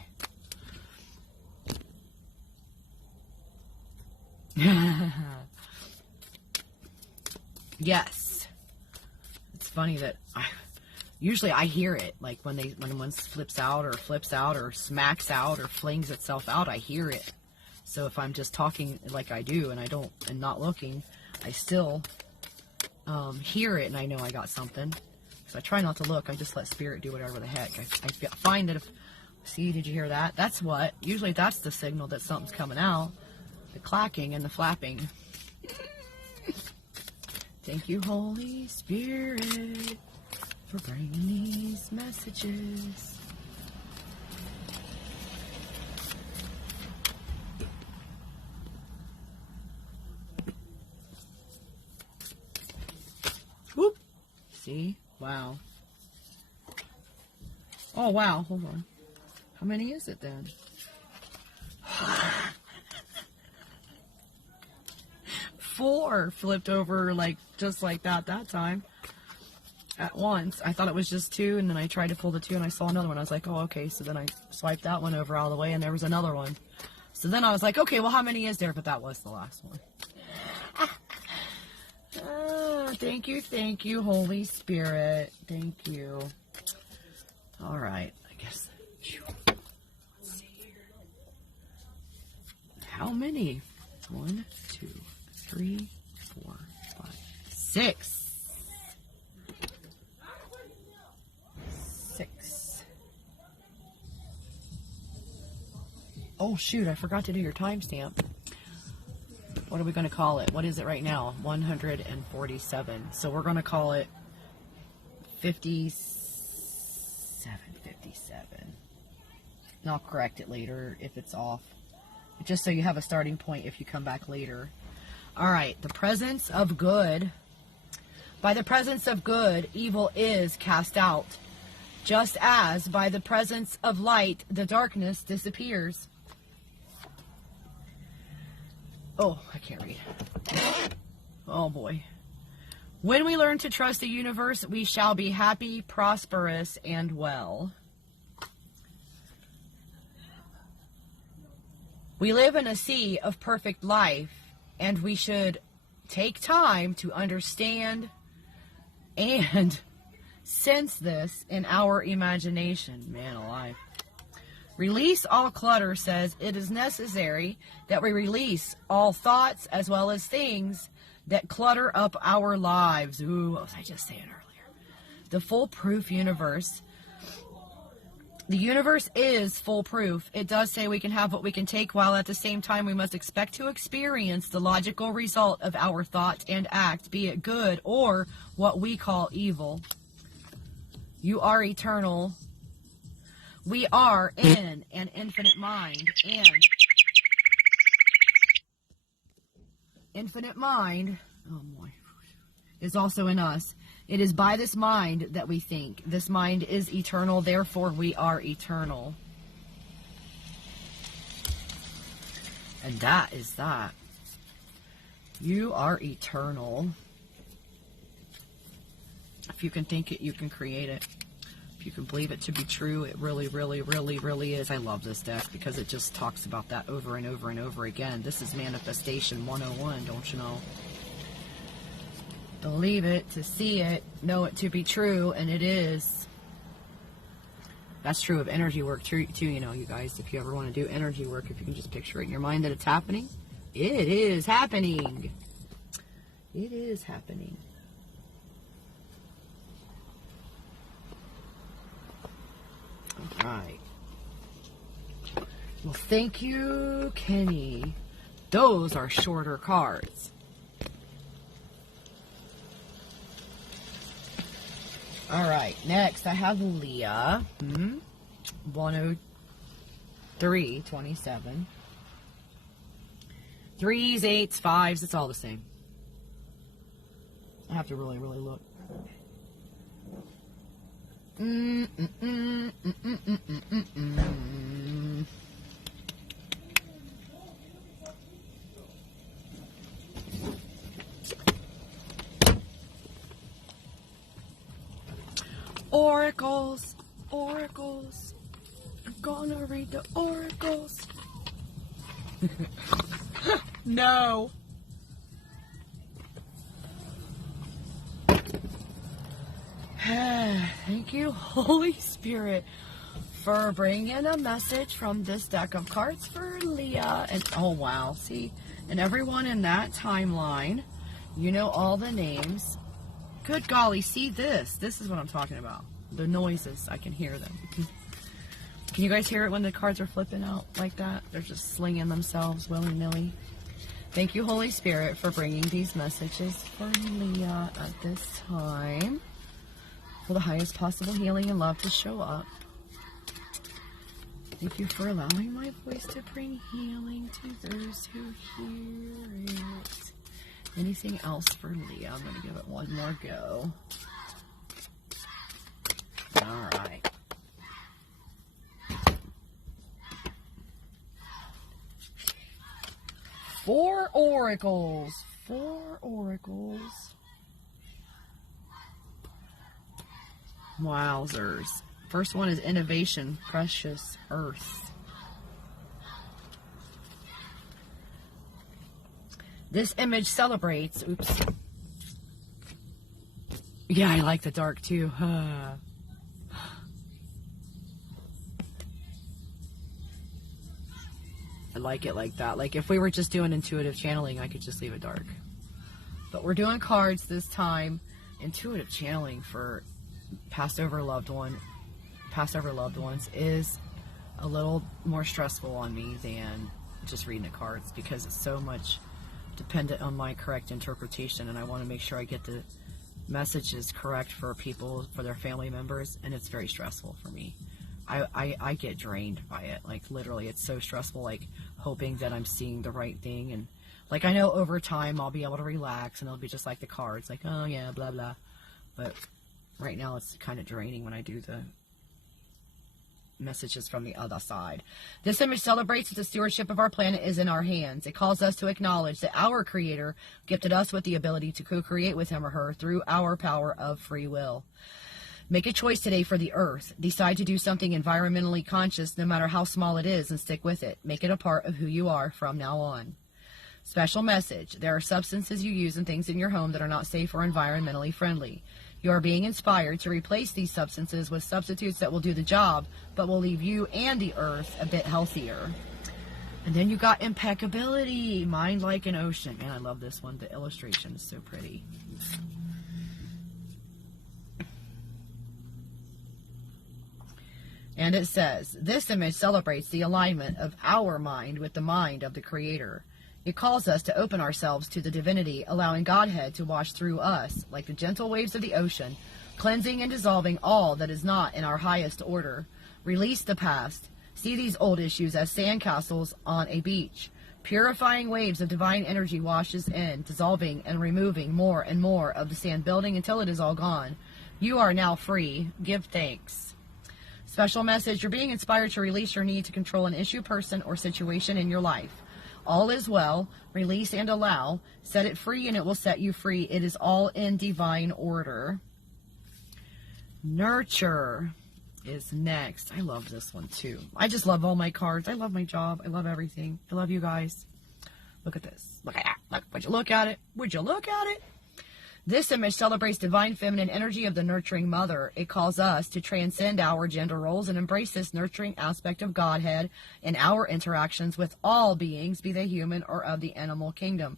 Yes. It's funny that usually I hear it, like when one flips out or smacks out or flings itself out, I hear it. So if I'm just talking like I do and not looking, I still hear it, and I know I got something. So I try not to look. I just let Spirit do whatever the heck. I find that see, did you hear that? Usually that's the signal that something's coming out. The clacking and the flapping. Thank you, Holy Spirit, for bringing these messages. Whoop. See? Wow. Oh, wow. Hold on. How many is it then? 4 flipped over just like that time at once. I thought it was just 2, and then I tried to pull the 2 and I saw another one. I was like, oh, okay. So then I swiped that one over all the way and there was another one. So then I was like, okay, well, how many is there? But that was the last one. Thank you, Holy Spirit. Thank you. All right, I guess. Let's see here. How many? 1, 2, 3, 4, 5, 6. 6. Oh shoot, I forgot to do your timestamp. What are we going to call it? What is it right now? 147. So we're going to call it 57. And I'll correct it later if it's off. Just so you have a starting point if you come back later. Alright, the presence of good. By the presence of good, evil is cast out. Just as by the presence of light, the darkness disappears. Oh, I can't read. Oh boy. When we learn to trust the universe, we shall be happy, prosperous, and well. We live in a sea of perfect life, and we should take time to understand and sense this in our imagination. Man alive. Release all clutter says it is necessary that we release all thoughts as well as things that clutter up our lives. Ooh, what was I just saying earlier? The foolproof universe. The universe is foolproof. It does say we can have what we can take, while at the same time we must expect to experience the logical result of our thought and act, be it good or what we call evil. You are eternal. We are in an infinite mind, and infinite mind, oh boy, is also in us. It is by this mind that we think. This mind is eternal, therefore we are eternal. And that is that. You are eternal. If you can think it, you can create it. If you can believe it to be true, it really, really, really, really is. I love this deck because it just talks about that over and over and over again. This is Manifestation 101, don't you know? Believe it to see it, know it to be true, and it is. That's true of energy work too, you know, you guys. If you ever want to do energy work, if you can just picture it in your mind that it's happening, it is happening. It is happening. All right. Well, thank you, Kenny. Those are shorter cards. All right. Next, I have Leah. 103.27. 3s, 8s, 5s. It's all the same. I have to really, really look. Oracles, oracles. I'm gonna read the oracles. No. Thank you, Holy Spirit, for bringing a message from this deck of cards for Leah. And oh wow, see, and everyone in that timeline, you know all the names. Good golly, see this. This is what I'm talking about. The noises, I can hear them. Can you guys hear it when the cards are flipping out like that? They're just slinging themselves willy-nilly. Thank you, Holy Spirit, for bringing these messages for Leah at this time. For the highest possible healing and love to show up. Thank you for allowing my voice to bring healing to those who hear it. Anything else for Leah? I'm going to give it one more go. All right. Four oracles. Four oracles. Wowzers. First one is innovation, precious earth. This image celebrates, oops. Yeah, I like the dark too. like it like that. Like if we were just doing intuitive channeling, I could just leave it dark. But we're doing cards this time. Intuitive channeling for Passover loved ones is a little more stressful on me than just reading the cards, because it's so much dependent on my correct interpretation, and I want to make sure I get the messages correct for people, for their family members, and it's very stressful for me. I get drained by it. Like literally, it's so stressful, like hoping that I'm seeing the right thing, and like I know over time I'll be able to relax and it'll be just like the cards, like, oh yeah, blah blah. But right now it's kind of draining when I do the messages from the other side. This image celebrates that the stewardship of our planet is in our hands. It calls us to acknowledge that our Creator gifted us with the ability to co-create with him or her through our power of free will. Make a choice today for the earth. Decide to do something environmentally conscious, no matter how small it is, and stick with it. Make it a part of who you are from now on. Special message. There are substances you use and things in your home that are not safe or environmentally friendly. You are being inspired to replace these substances with substitutes that will do the job, but will leave you and the earth a bit healthier. And then you got impeccability. Mind like an ocean. Man, I love this one. The illustration is so pretty. And it says, this image celebrates the alignment of our mind with the mind of the Creator. It calls us to open ourselves to the divinity, allowing Godhead to wash through us like the gentle waves of the ocean, cleansing and dissolving all that is not in our highest order. Release the past. See these old issues as sandcastles on a beach. Purifying waves of divine energy washes in, dissolving and removing more and more of the sand building until it is all gone. You are now free. Give thanks. Special message. You're being inspired to release your need to control an issue, person, or situation in your life. All is well. Release and allow. Set it free and it will set you free. It is all in divine order. Nurture is next. I love this one too. I just love all my cards. I love my job. I love everything. I love you guys. Look at this. Look at that. Look. Would you look at it? Would you look at it? This image celebrates divine feminine energy of the nurturing mother. It calls us to transcend our gender roles and embrace this nurturing aspect of Godhead in our interactions with all beings, be they human or of the animal kingdom.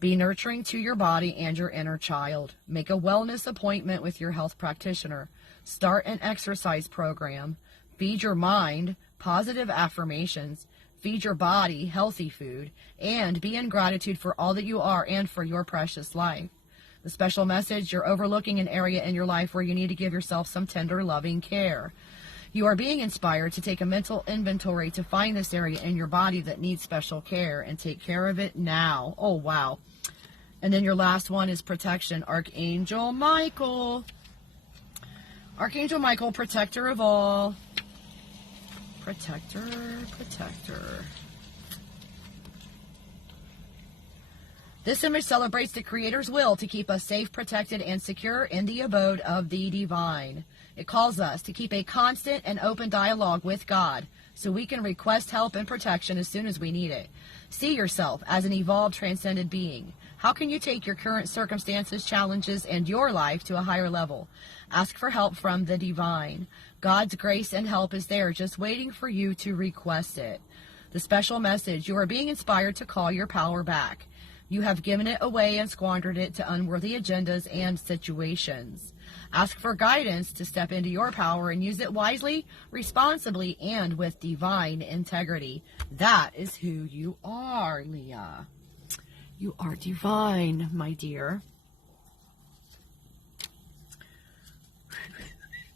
Be nurturing to your body and your inner child. Make a wellness appointment with your health practitioner. Start an exercise program. Feed your mind positive affirmations. Feed your body healthy food. And be in gratitude for all that you are and for your precious life. The special message, you're overlooking an area in your life where you need to give yourself some tender, loving care. You are being inspired to take a mental inventory to find this area in your body that needs special care and take care of it now. Oh, wow. And then your last one is protection. Archangel Michael. Archangel Michael, protector of all. Protector, protector. This image celebrates the Creator's will to keep us safe, protected, and secure in the abode of the divine. It calls us to keep a constant and open dialogue with God so we can request help and protection as soon as we need it. See yourself as an evolved, transcended being. How can you take your current circumstances, challenges, and your life to a higher level? Ask for help from the divine. God's grace and help is there, just waiting for you to request it. The special message, you are being inspired to call your power back. You have given it away and squandered it to unworthy agendas and situations. Ask for guidance to step into your power and use it wisely, responsibly, and with divine integrity. That is who you are, Leah. You are divine, my dear.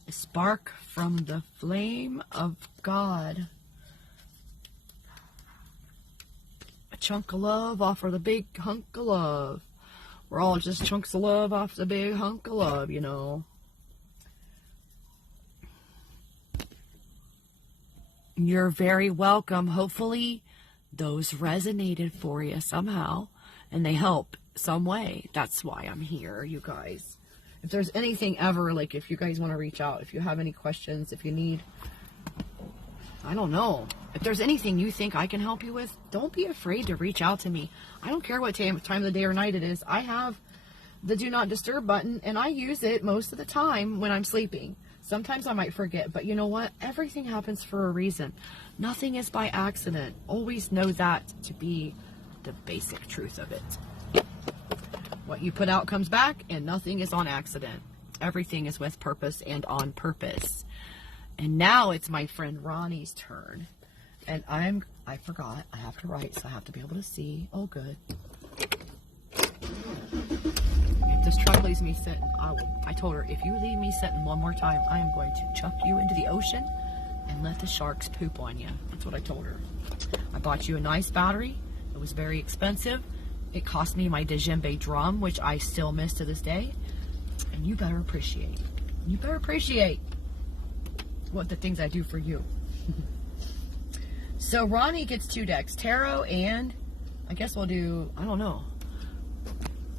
A spark from the flame of God. Chunk of love off of the big hunk of love. We're all just chunks of love off the big hunk of love, you know. You're very welcome. Hopefully those resonated for you somehow and they help some way. That's why I'm here, you guys. If there's anything ever, like if you guys want to reach out, if you have any questions, if you need, I don't know. If there's anything you think I can help you with, don't be afraid to reach out to me. I don't care what time of the day or night it is. I have the do not disturb button, and I use it most of the time when I'm sleeping. Sometimes I might forget, but you know what? Everything happens for a reason. Nothing is by accident. Always know that to be the basic truth of it. What you put out comes back, and nothing is on accident. Everything is with purpose and on purpose. And now it's my friend Ronnie's turn. And I forgot. I have to write, so I have to be able to see. Oh, good. If this truck leaves me sitting, I told her, if you leave me sitting one more time, I am going to chuck you into the ocean and let the sharks poop on you. That's what I told her. I bought you a nice battery. It was very expensive. It cost me my djembe drum, which I still miss to this day. And you better appreciate. You better appreciate what the things I do for you. So Ronnie gets 2 decks, tarot, and I guess we'll do, I don't know.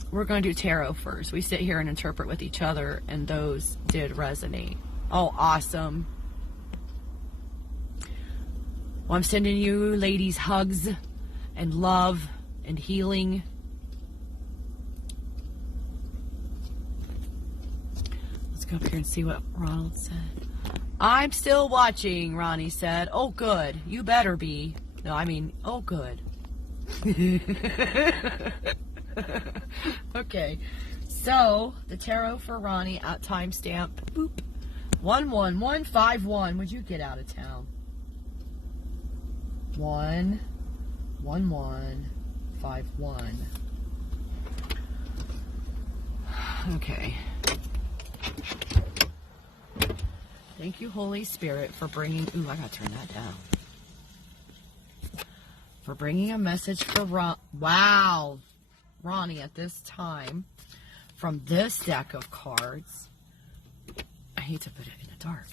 We're going to do tarot first. We sit here and interpret with each other, and those did resonate. Oh, awesome. Well, I'm sending you ladies hugs and love and healing. Let's go up here and see what Ronald said. I'm still watching, Ronnie said. Oh, good. You better be. No, I mean, oh, good. Okay. So, the tarot for Ronnie at timestamp. Boop. 11151. Would you get out of town? 11151. Okay. Thank you, Holy Spirit, for bringing... Ooh, I gotta turn that down. For bringing a message for Wow! Ronnie at this time from this deck of cards. I hate to put it in the dark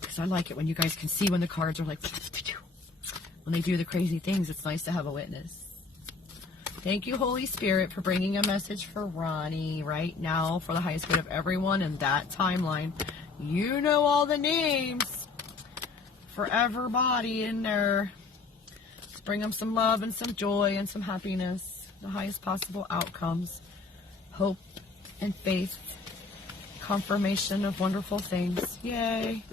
because I like it when you guys can see when the cards are like... When they do the crazy things, it's nice to have a witness. Thank you, Holy Spirit, for bringing a message for Ronnie right now for the highest good of everyone in that timeline. You know all the names for everybody in there. Let's bring them some love and some joy and some happiness. The highest possible outcomes. Hope and faith. Confirmation of wonderful things. Yay.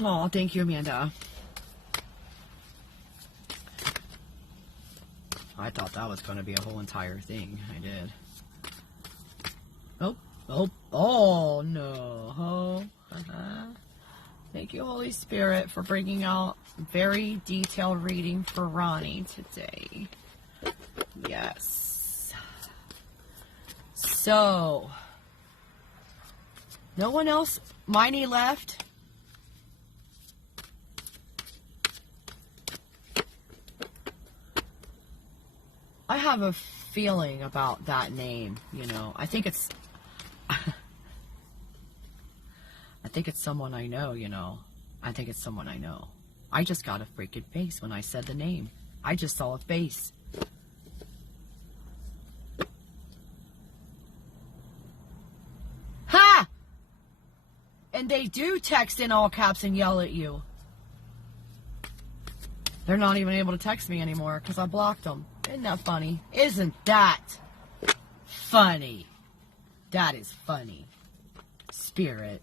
Oh, thank you, Amanda. I thought that was going to be a whole entire thing. I did. Oh, no. Oh, Thank you, Holy Spirit, for bringing out very detailed reading for Ronnie today. Yes. So, no one else, Miney left. I have a feeling about that name, you know. I think it's someone I know, you know. I think it's someone I know. I just got a freaking face when I said the name. I just saw a face. Ha! And they do text in all caps and yell at you. They're not even able to text me anymore because I blocked them. Isn't that funny? Isn't that funny? That is funny. Spirit.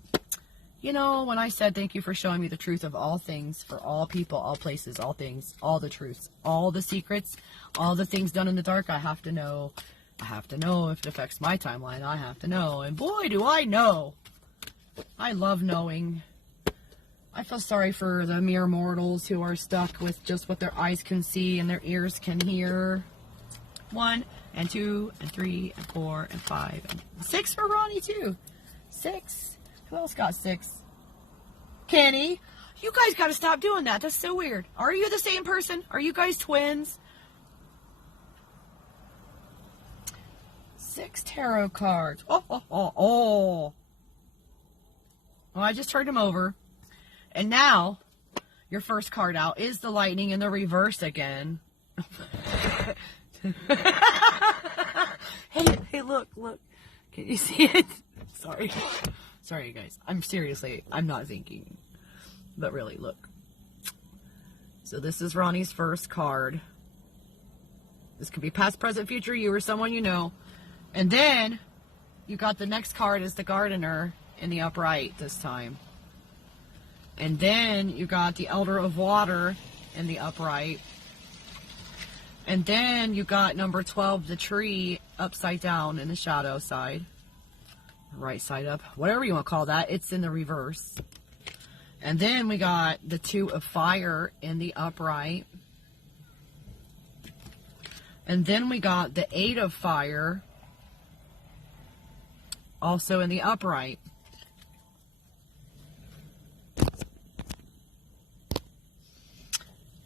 You know, when I said thank you for showing me the truth of all things, for all people, all places, all things, all the truths, all the secrets, all the things done in the dark, I have to know. I have to know if it affects my timeline. I have to know. And boy, do I know. I love knowing. I feel sorry for the mere mortals who are stuck with just what their eyes can see and their ears can hear. 1 and 2 and 3 and 4 and 5 and 6 for Ronnie too. 6. Who else got 6? Kenny. You guys got to stop doing that. That's so weird. Are you the same person? Are you guys twins? 6 tarot cards. Oh. Well, I just turned them over. And now, your first card out is the lightning in the reverse again. Hey, look. Can you see it? Sorry, you guys. I'm not thinking. But really, look. So this is Ronnie's first card. This could be past, present, future, you or someone you know. And then, you got the next card is the Gardener in the upright this time. And then you got the Elder of Water in the upright. And then you got number 12, the Tree, upside down in the shadow side. Right side up. Whatever you want to call that. It's in the reverse. And then we got the 2 of Fire in the upright. And then we got the 8 of Fire also in the upright.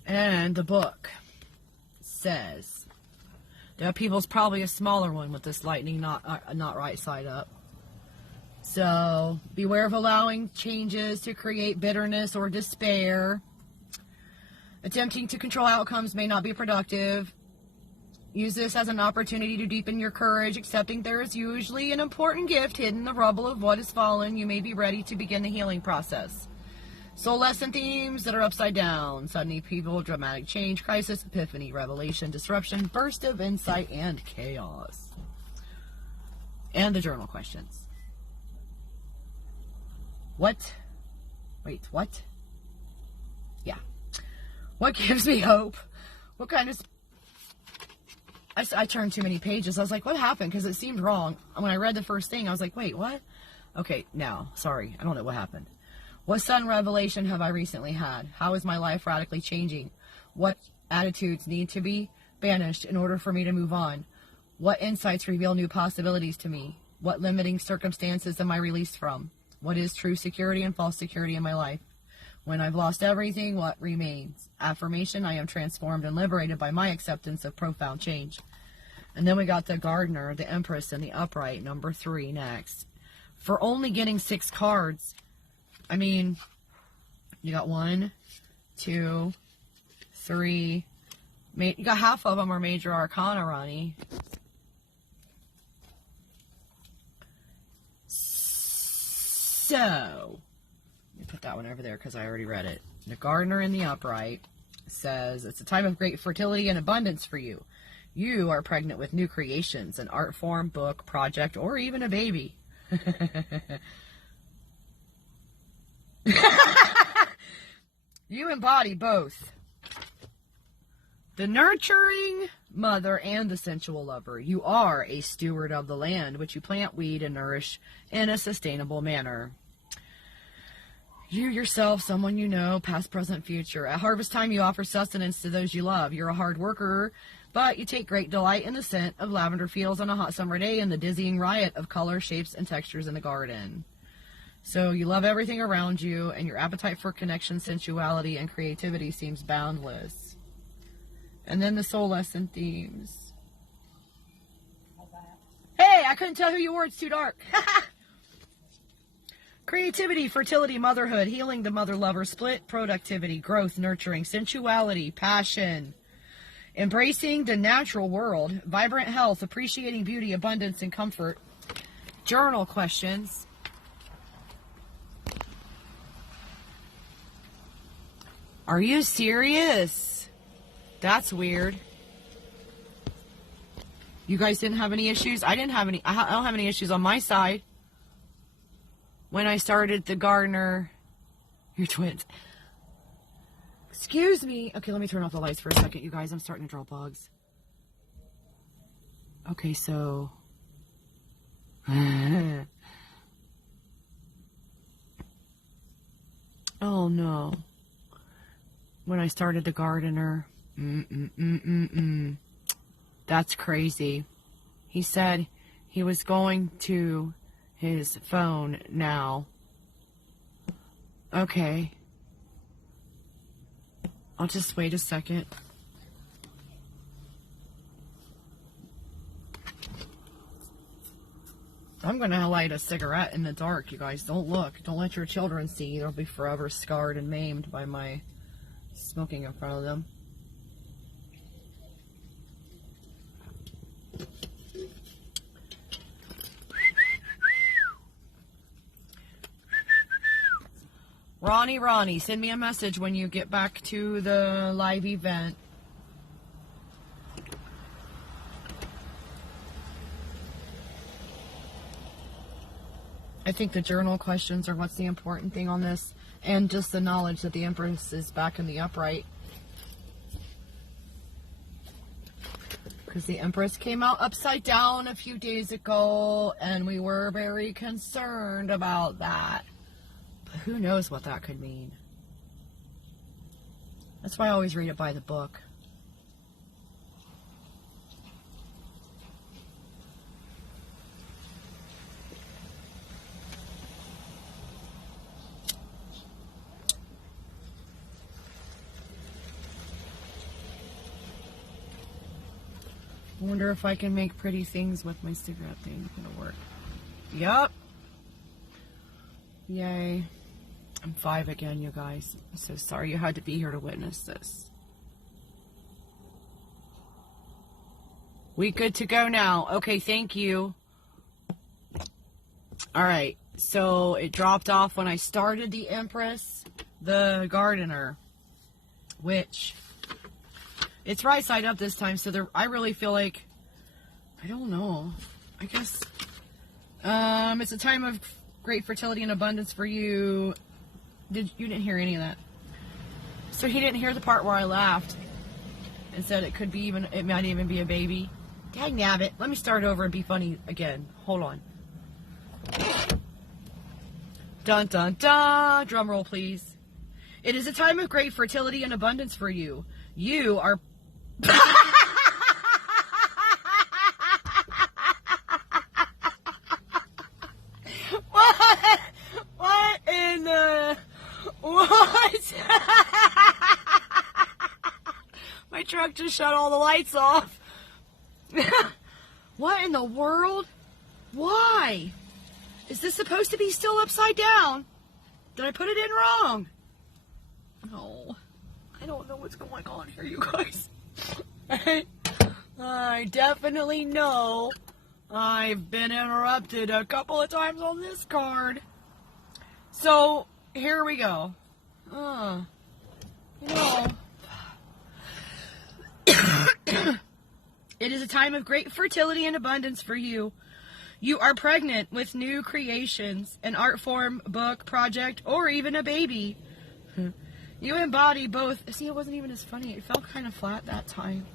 And the book says, the people's probably a smaller one with this lightning not right side up. So beware of allowing changes to create bitterness or despair. Attempting to control outcomes may not be productive. Use this as an opportunity to deepen your courage, accepting there is usually an important gift hidden in the rubble of what has fallen. You may be ready to begin the healing process. Soul lesson themes that are upside down: sudden upheaval, dramatic change, crisis, epiphany, revelation, disruption, burst of insight, and chaos. And the journal questions. What? Wait, what? Yeah. What gives me hope? What kind of... I turned too many pages. I was like, what happened? Because it seemed wrong. When I read the first thing, I was like, wait, what? Okay, now, sorry. I don't know what happened. What sudden revelation have I recently had? How is my life radically changing? What attitudes need to be banished in order for me to move on? What insights reveal new possibilities to me? What limiting circumstances am I released from? What is true security and false security in my life? When I've lost everything, what remains? Affirmation: I am transformed and liberated by my acceptance of profound change. And then we got the Gardener, the Empress, and the upright, number 3 next. For only getting 6 cards, I mean, you got 1, 2, 3. You got half of them are major arcana, Ronnie. So, let me put that one over there because I already read it. The Gardener in the upright says, it's a time of great fertility and abundance for you. You are pregnant with new creations, an art form, book, project, or even a baby. You embody both the nurturing mother and the sensual lover. You are a steward of the land, which you plant, weed, and nourish in a sustainable manner. You yourself, someone you know, past, present, future. At harvest time, you offer sustenance to those you love. You're a hard worker, but you take great delight in the scent of lavender fields on a hot summer day and the dizzying riot of color, shapes, and textures in the garden. So you love everything around you, and your appetite for connection, sensuality, and creativity seems boundless. And then the soul lesson themes. Hey, I couldn't tell who you were. It's too dark. Creativity, fertility, motherhood, healing the mother-lover split, productivity, growth, nurturing, sensuality, passion, embracing the natural world, vibrant health, appreciating beauty, abundance, and comfort. Journal questions. Are you serious? That's weird. You guys didn't have any issues? I didn't have any. I don't have any issues on my side. When I started the Gardener, you're twins. Excuse me. Okay, let me turn off the lights for a second, you guys. I'm starting to draw bugs. Okay, so. Oh no. When I started the Gardener. That's crazy. He said he was going to his phone now. Okay. I'll just wait a second. I'm going to light a cigarette in the dark, you guys. Don't look. Don't let your children see. They'll be forever scarred and maimed by my smoking in front of them. Ronnie, send me a message when you get back to the live event. I think the journal questions are what's the important thing on this, and just the knowledge that the Empress is back in the upright. Because the Empress came out upside down a few days ago, and we were very concerned about that. But who knows what that could mean? That's why I always read it by the book. I wonder if I can make pretty things with my cigarette thing. It'll work. Yup. Yay. I'm 5 again, you guys. I'm so sorry you had to be here to witness this. We good to go now. Okay, thank you. Alright, so it dropped off when I started the Empress, the Gardener, which... It's right side up this time, so I really feel like, I don't know, I guess, it's a time of great fertility and abundance for you. You didn't hear any of that. So he didn't hear the part where I laughed and said it could be even, it might even be a baby. Dang nabbit, let me start over and be funny again. Hold on. Dun dun dun, drum roll please. It is a time of great fertility and abundance for you. You are What in the... What? My truck just shut all the lights off. What in the world? Why? Is this supposed to be still upside down? Did I put it in wrong? No. I don't know what's going on here, you guys. I definitely know I've been interrupted a couple of times on this card. So, here we go. It is a time of great fertility and abundance for you. You are pregnant with new creations, an art form, book, project, or even a baby. You embody both. See, it wasn't even as funny. It felt kind of flat that time.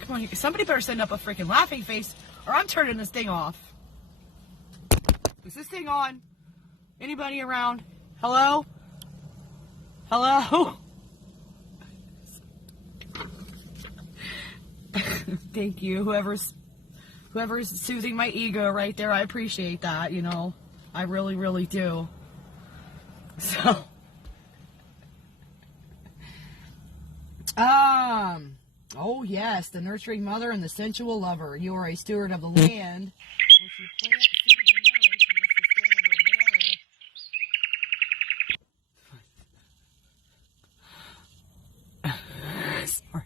Come on, somebody better send up a freaking laughing face, or I'm turning this thing off. Is this thing on? Anybody around? Hello? Hello? Thank you. Whoever's soothing my ego right there, I appreciate that, you know. I really, really do. So, oh yes, the nurturing mother and the sensual lover. You are a steward of the land, which you plant, seed, and nourish in a sustainable manner. Sorry.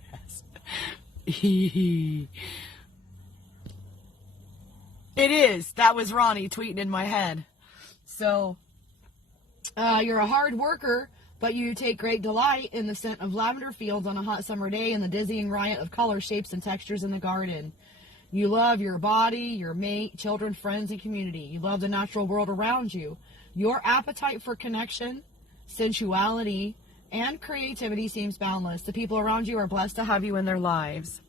It is. That was Ronnie tweeting in my head. So, you're a hard worker, but you take great delight in the scent of lavender fields on a hot summer day and the dizzying riot of color, shapes, and textures in the garden. You love your body, your mate, children, friends, and community. You love the natural world around you. Your appetite for connection, sensuality, and creativity seems boundless. The people around you are blessed to have you in their lives.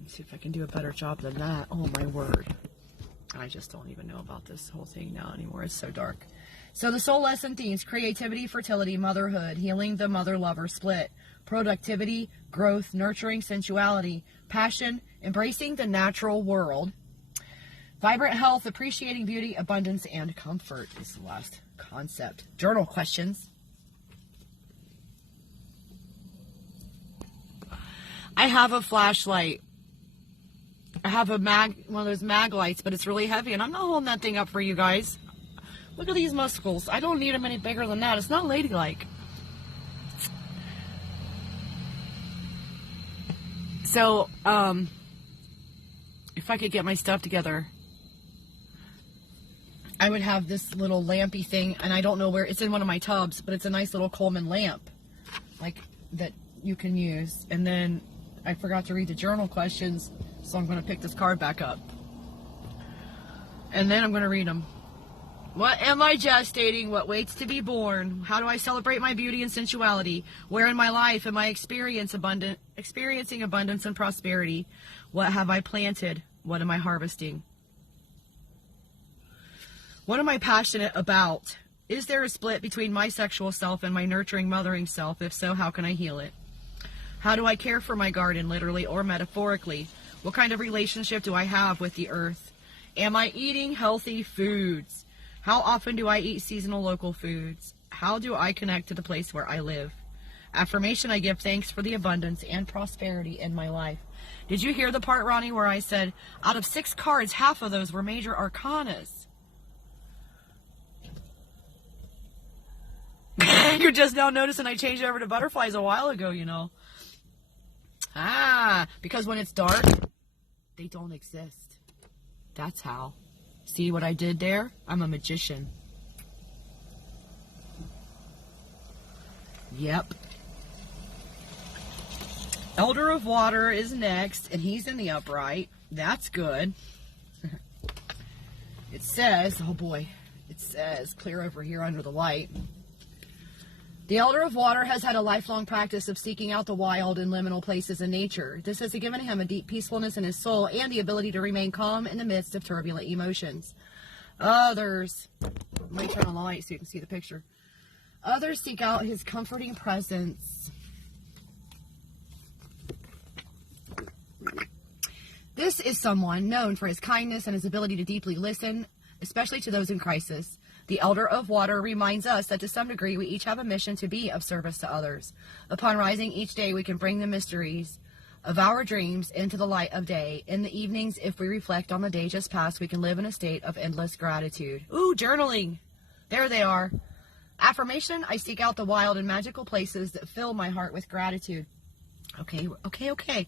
Let's see if I can do a better job than that. Oh, my word. I just don't even know about this whole thing now anymore. It's so dark. So the soul lesson themes: creativity, fertility, motherhood, healing the mother-lover split, productivity, growth, nurturing, sensuality, passion, embracing the natural world, vibrant health, appreciating beauty, abundance, and comfort is the last concept. Journal questions. I have a flashlight. I have one of those mag lights, but it's really heavy, and I'm not holding that thing up for you guys. Look at these muscles. I don't need them any bigger than that. It's not ladylike. So, if I could get my stuff together, I would have this little lampy thing, and I don't know where, it's in one of my tubs, but it's a nice little Coleman lamp, like, that you can use. And then I forgot to read the journal questions, so I'm going to pick this card back up. And then I'm going to read them. What am I gestating? What waits to be born? How do I celebrate my beauty and sensuality? Where in my life am I experiencing abundance and prosperity? What have I planted? What am I harvesting? What am I passionate about? Is there a split between my sexual self and my nurturing, mothering self? If so, how can I heal it? How do I care for my garden, literally or metaphorically? What kind of relationship do I have with the earth? Am I eating healthy foods? How often do I eat seasonal local foods? How do I connect to the place where I live? Affirmation, I give thanks for the abundance and prosperity in my life. Did you hear the part, Ronnie, where I said, out of 6 cards, half of those were major arcanas? You're just now noticing I changed over to butterflies a while ago, you know. Because when it's dark, they don't exist. That's how. See what I did there? I'm a magician. Yep. Elder of Water is next, and he's in the upright. That's good. It says, oh boy, it says, clear over here under the light. The Elder of Water has had a lifelong practice of seeking out the wild and liminal places in nature. This has given him a deep peacefulness in his soul and the ability to remain calm in the midst of turbulent emotions. Others, let me turn on the light so you can see the picture. Others seek out his comforting presence. This is someone known for his kindness and his ability to deeply listen, especially to those in crisis. The Elder of Water reminds us that to some degree we each have a mission to be of service to others. Upon rising each day, we can bring the mysteries of our dreams into the light of day. In the evenings, if we reflect on the day just past, we can live in a state of endless gratitude. Ooh, journaling. There they are. Affirmation, I seek out the wild and magical places that fill my heart with gratitude. Okay.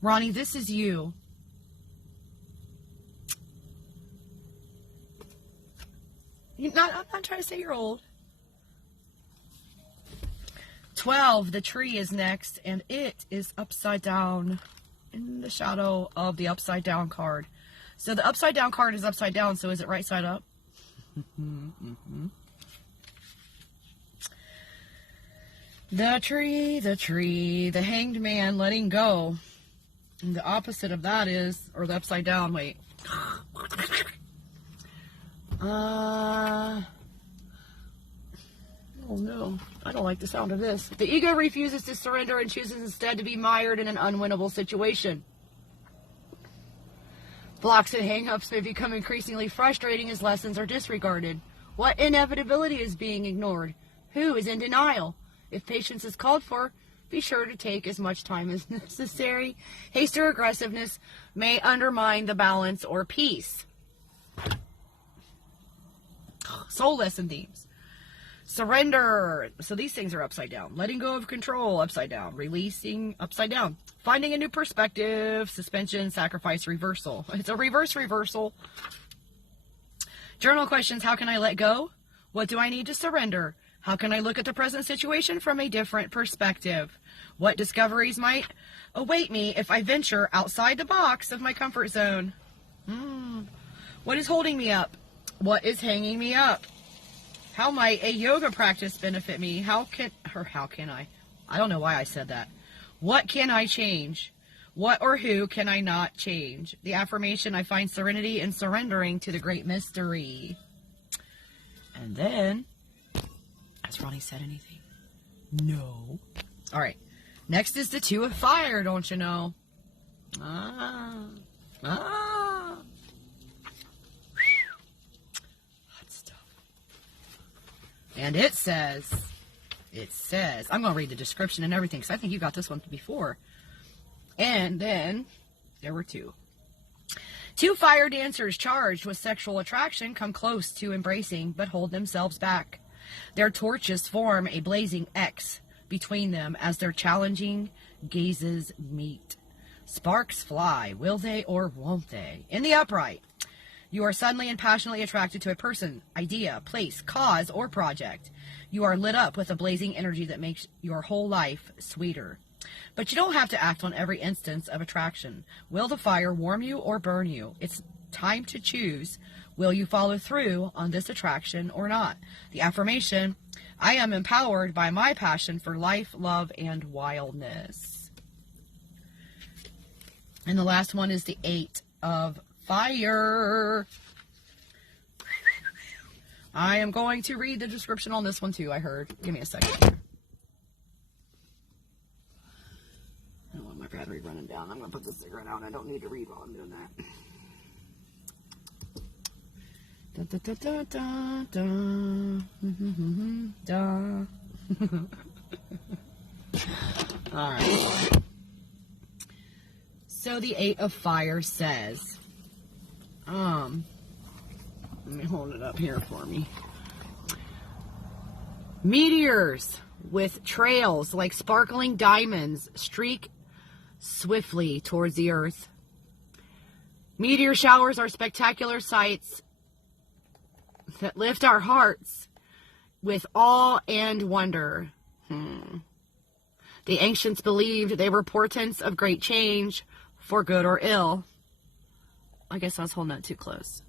Ronnie, this is you. I'm not trying to say you're old. 12, the tree is next, and it is upside down in the shadow of the upside down card. So the upside down card is upside down, so is it right side up? The tree, the hanged man letting go. And the opposite of that is, or the upside down, wait. Oh no, I don't like the sound of this. The ego refuses to surrender and chooses instead to be mired in an unwinnable situation. Blocks and hang-ups may become increasingly frustrating as lessons are disregarded. What inevitability is being ignored? Who is in denial? If patience is called for, be sure to take as much time as necessary. Haste or aggressiveness may undermine the balance or peace. Soul lesson themes. Surrender. So these things are upside down. Letting go of control, upside down. Releasing, upside down. Finding a new perspective, suspension, sacrifice, reversal. It's a reversal. Journal questions. How can I let go? What do I need to surrender? How can I look at the present situation from a different perspective? What discoveries might await me if I venture outside the box of my comfort zone? What is holding me up? What is hanging me up? How might a yoga practice benefit me? How can I? I don't know why I said that. What can I change? What or who can I not change? The affirmation, I find serenity in surrendering to the great mystery. And then, has Ronnie said anything? No. All right. Next is the Two of Fire, don't you know? And it says, I'm going to read the description and everything because I think you got this one before. And then there were two. Two fire dancers charged with sexual attraction come close to embracing but hold themselves back. Their torches form a blazing X between them as their challenging gazes meet. Sparks fly. Will they or won't they? In the upright. You are suddenly and passionately attracted to a person, idea, place, cause, or project. You are lit up with a blazing energy that makes your whole life sweeter. But you don't have to act on every instance of attraction. Will the fire warm you or burn you? It's time to choose Will you follow through on this attraction or not? The affirmation, I am empowered by my passion for life, love, and wildness. And the last one is the 8 of Fire. I am going to read the description on this one too, I heard. Give me a second here. I don't want my battery running down. I'm going to put the cigarette out. I don't need to read while I'm doing that. Da, da, da, da, da, da. All right. So the 8 of Fire says, let me hold it up here for me. Meteors with trails like sparkling diamonds streak swiftly towards the earth. Meteor showers are spectacular sights that lift our hearts with awe and wonder. The ancients believed they were portents of great change, for good or ill. I guess I was holding that too close.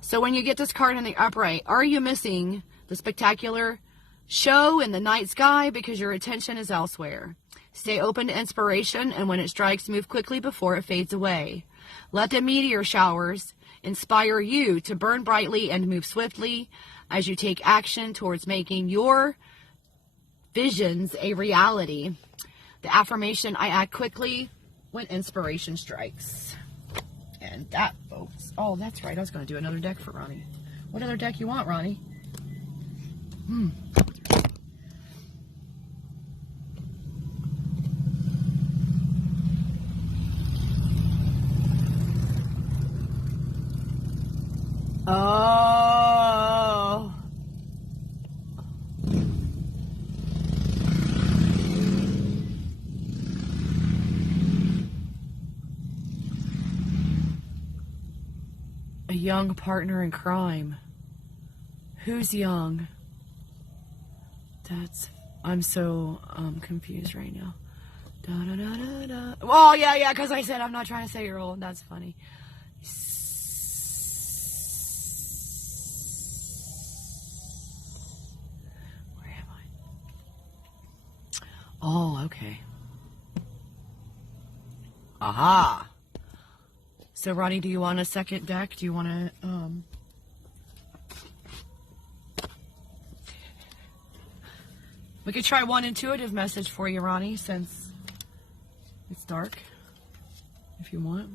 So when you get this card in the upright, are you missing the spectacular show in the night sky because your attention is elsewhere? Stay open to inspiration, and when it strikes, move quickly before it fades away. Let the meteor showers inspire you to burn brightly and move swiftly as you take action towards making your visions a reality. The affirmation, I act quickly when inspiration strikes. And that, folks. Oh, that's right. I was going to do another deck for Ronnie. What other deck you want, Ronnie? Oh. A young partner in crime. Who's young? I'm so confused right now. Da da da da da. Oh yeah, because I said I'm not trying to say you're old. That's funny. Where am I? Oh, okay. Aha. So, Ronnie, do you want a second deck? Do you want to, we could try one intuitive message for you, Ronnie, since it's dark, if you want.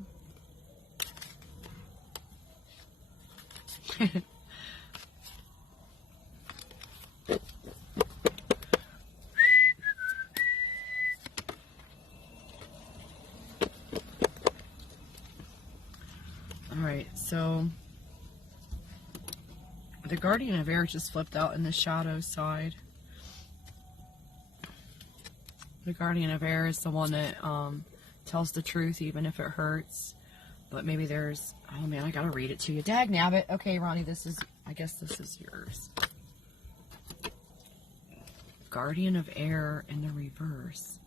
Alright, so the Guardian of Air just flipped out in the shadow side. The Guardian of Air is the one that tells the truth even if it hurts. But maybe there's... Oh man, I gotta read it to you. Dag nabbit. Okay, Ronnie, I guess this is yours. Guardian of Air in the reverse.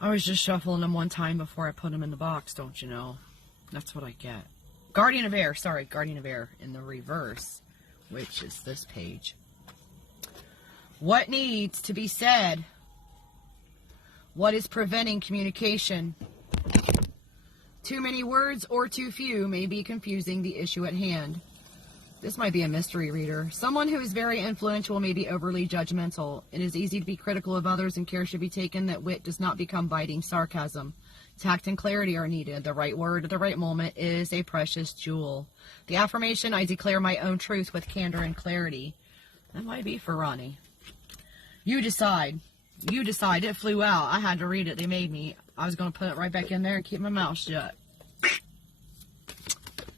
I was just shuffling them one time before I put them in the box, don't you know? That's what I get. Guardian of Air, sorry, Guardian of Air in the reverse, which is this page. What needs to be said? What is preventing communication? Too many words or too few may be confusing the issue at hand. This might be a mystery reader. Someone who is very influential may be overly judgmental. It is easy to be critical of others, and care should be taken that wit does not become biting sarcasm. Tact and clarity are needed. The right word at the right moment is a precious jewel. The affirmation, I declare my own truth with candor and clarity. That might be for Ronnie. You decide. You decide. It flew out. I had to read it. They made me. I was going to put it right back in there and keep my mouth shut.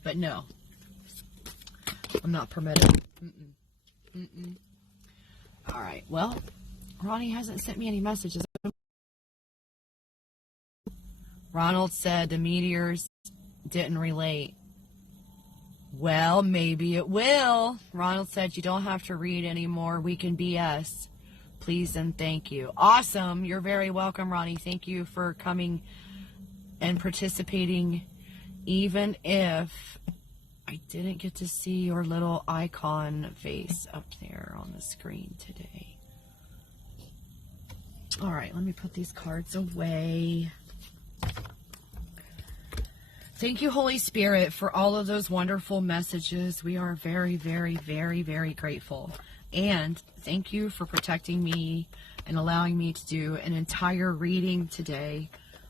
But no. I'm not permitted. All right. Well, Ronnie hasn't sent me any messages. Ronald said the meteors didn't relate. Well, maybe it will. Ronald said you don't have to read anymore. We can BS. Please and thank you. Awesome. You're very welcome, Ronnie. Thank you for coming and participating, even if I didn't get to see your little icon face up there on the screen today. All right, let me put these cards away. Thank you, Holy Spirit, for all of those wonderful messages. We are very, very, very, very grateful. And thank you for protecting me and allowing me to do an entire reading today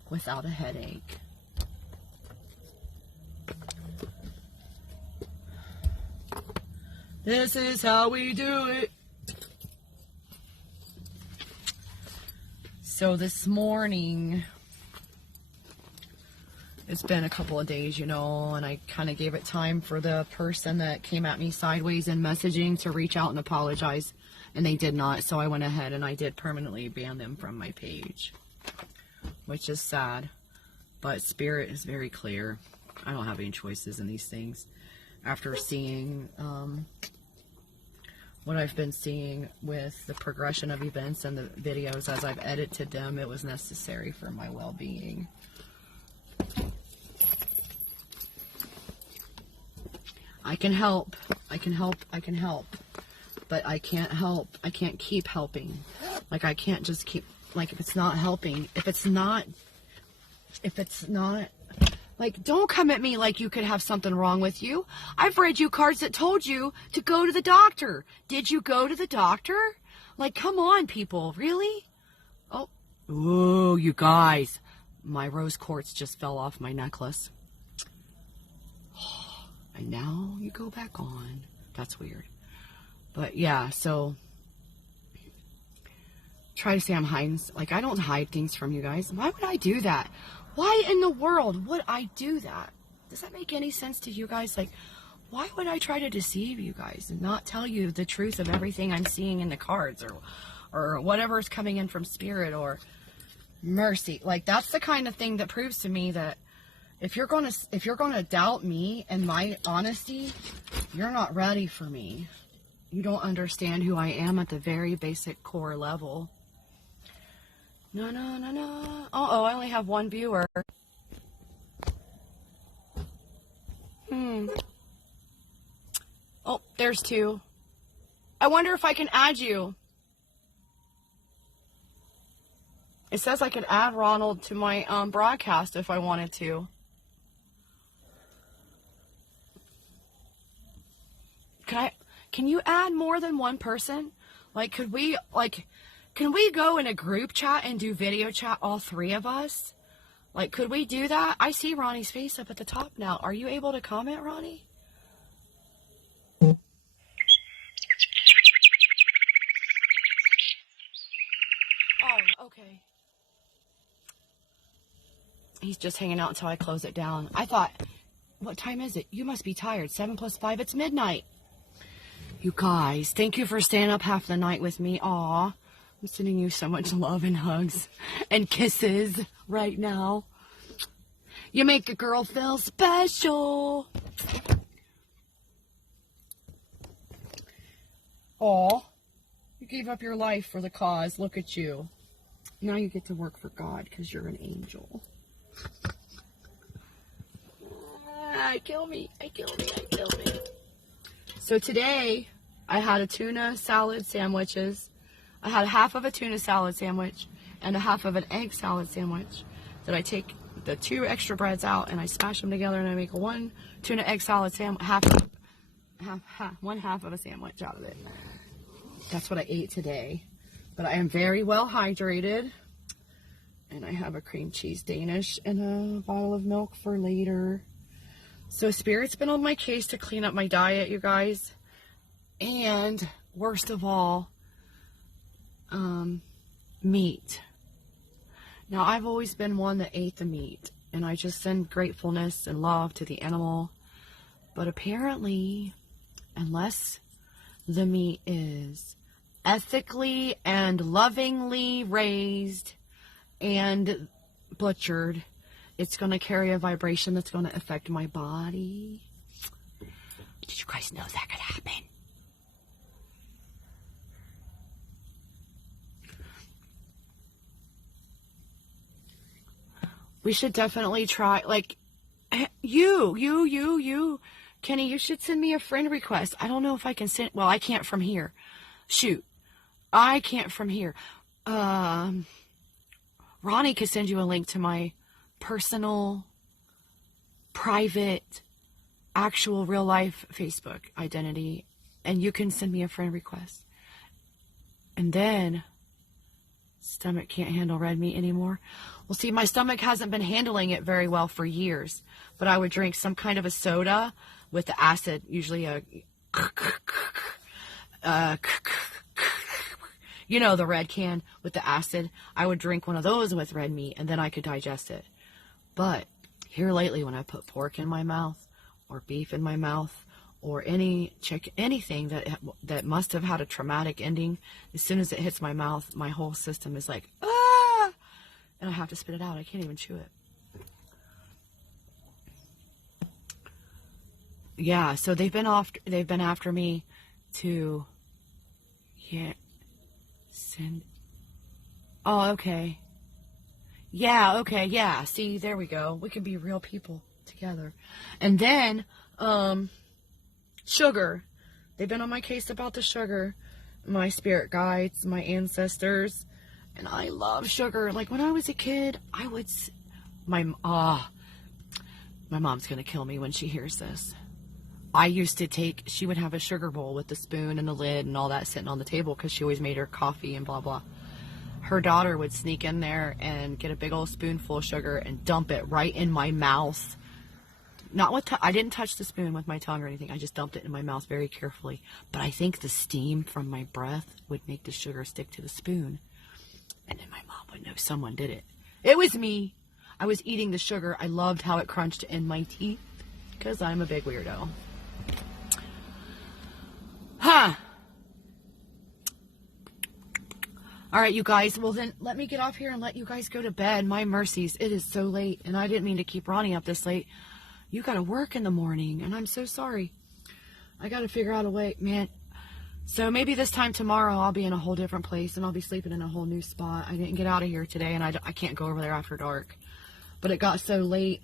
without a headache. This is how we do it. So this morning, it's been a couple of days, you know, and I kind of gave it time for the person that came at me sideways in messaging to reach out and apologize, and they did not. So I went ahead and I did permanently ban them from my page, which is sad, but Spirit is very clear. I don't have any choices in these things. After seeing what I've been seeing with the progression of events and the videos as I've edited them, it was necessary for my well-being. I can help, but I can't help. I can't keep helping. Like, I can't just keep, like, if it's not helping, if it's not, like, don't come at me like you could have something wrong with you. I've read you cards that told you to go to the doctor. Did you go to the doctor? Like, come on, people, really? Oh, you guys, my rose quartz just fell off my necklace. And now you go back on. That's weird. But yeah, so try to say I'm hiding. Like, I don't hide things from you guys. Why would I do that? Why in the world would I do that? Does that make any sense to you guys? Like, why would I try to deceive you guys and not tell you the truth of everything I'm seeing in the cards or whatever is coming in from Spirit or mercy? Like, that's the kind of thing that proves to me that if you're gonna doubt me and my honesty, you're not ready for me. You don't understand who I am at the very basic core level. No. Uh-oh, I only have one viewer. Oh, there's two. I wonder if I can add you. It says I could add Ronald to my broadcast if I wanted to. Can you add more than one person? Like, can we go in a group chat and do video chat, all three of us? Like, could we do that? I see Ronnie's face up at the top now. Are you able to comment, Ronnie? Oh, okay. He's just hanging out until I close it down. I thought, what time is it? You must be tired. 7 + 5, it's midnight. You guys, thank you for staying up half the night with me. Aw, I'm sending you so much love and hugs and kisses right now. You make a girl feel special. Aw, you gave up your life for the cause. Look at you. Now you get to work for God because you're an angel. Kill me. So today, I had a tuna salad sandwiches. I had half of a tuna salad sandwich and a half of an egg salad sandwich that I take the 2 extra breads out and I smash them together and I make one tuna egg salad sandwich, one half of a sandwich out of it. That's what I ate today. But I am very well hydrated. And I have a cream cheese Danish and a bottle of milk for later. So Spirit's been on my case to clean up my diet, you guys. And worst of all, meat. Now, I've always been one that ate the meat. And I just send gratefulness and love to the animal. But apparently, unless the meat is ethically and lovingly raised and butchered, it's going to carry a vibration that's going to affect my body. Did you guys know that could happen? We should definitely try, like, you Kenny, you should send me a friend request. I don't know if I can send, well, I can't from here. Shoot. I can't from here. Ronnie could send you a link to my personal, private, actual real life Facebook identity, and you can send me a friend request. And then, stomach can't handle red meat anymore. Well, see, my stomach hasn't been handling it very well for years, but I would drink some kind of a soda with the acid, usually a, you know, the red can with the acid. I would drink one of those with red meat, and then I could digest it. But here lately, when I put pork in my mouth, or beef in my mouth, or any chicken, anything that must have had a traumatic ending, as soon as it hits my mouth, my whole system is like, ah, and I have to spit it out. I can't even chew it. Yeah, so they've been after me to, yeah, send. Oh, okay. Yeah, okay, yeah. See, there we go. We can be real people together. And then, sugar. They've been on my case about the sugar. My spirit guides, my ancestors, and I love sugar. Like when I was a kid, I would, my mom's gonna kill me when she hears this. I used to she would have a sugar bowl with the spoon and the lid and all that sitting on the table because she always made her coffee and blah, blah. Her daughter would sneak in there and get a big old spoonful of sugar and dump it right in my mouth. Not with, I didn't touch the spoon with my tongue or anything. I just dumped it in my mouth very carefully. But I think the steam from my breath would make the sugar stick to the spoon. And then my mom would know someone did it. It was me. I was eating the sugar. I loved how it crunched in my teeth because I'm a big weirdo. Huh. All right, you guys. Well, then let me get off here and let you guys go to bed. My mercies. It is so late, and I didn't mean to keep Ronnie up this late. You got to work in the morning, and I'm so sorry. I got to figure out a way, man. So maybe this time tomorrow I'll be in a whole different place, and I'll be sleeping in a whole new spot. I didn't get out of here today, and I can't go over there after dark. But it got so late,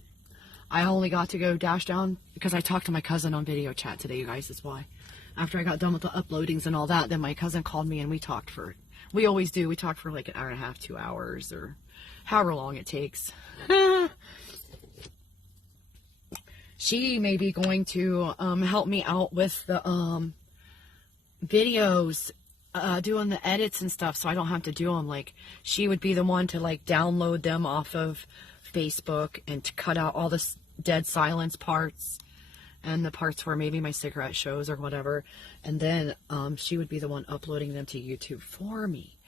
I only got to go dash down because I talked to my cousin on video chat today, you guys. That's why. After I got done with the uploadings and all that, then my cousin called me, and we talked for, we always do. We talk for like an hour and a half, 2 hours, or however long it takes. She may be going to help me out with the videos, doing the edits and stuff, so I don't have to do them. Like, she would be the one to like download them off of Facebook and to cut out all the dead silence parts and the parts where maybe my cigarette shows or whatever. And then she would be the one uploading them to YouTube for me.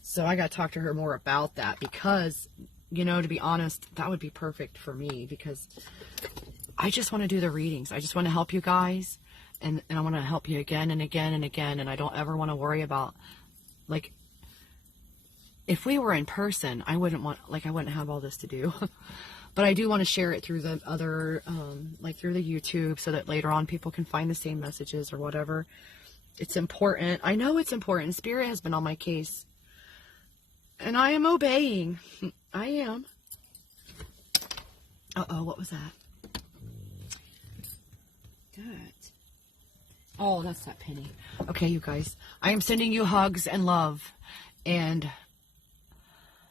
So I got to talk to her more about that because, you know, to be honest, that would be perfect for me because I just want to do the readings. I just want to help you guys, and I want to help you again and again and again, and I don't ever want to worry about, like, if we were in person, I wouldn't have all this to do. But I do want to share it through the other, like through the YouTube, so that later on people can find the same messages or whatever. It's important. I know it's important. Spirit has been on my case, and I am obeying. I am. Uh-oh, what was that? Oh, that's that penny. Okay, you guys. I am sending you hugs and love and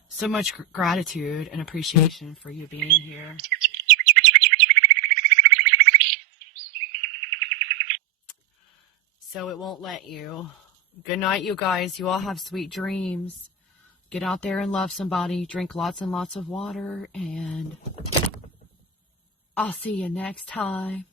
so much gratitude and appreciation for you being here. So it won't let you. Good night, you guys. You all have sweet dreams. Get out there and love somebody. Drink lots and lots of water. And I'll see you next time.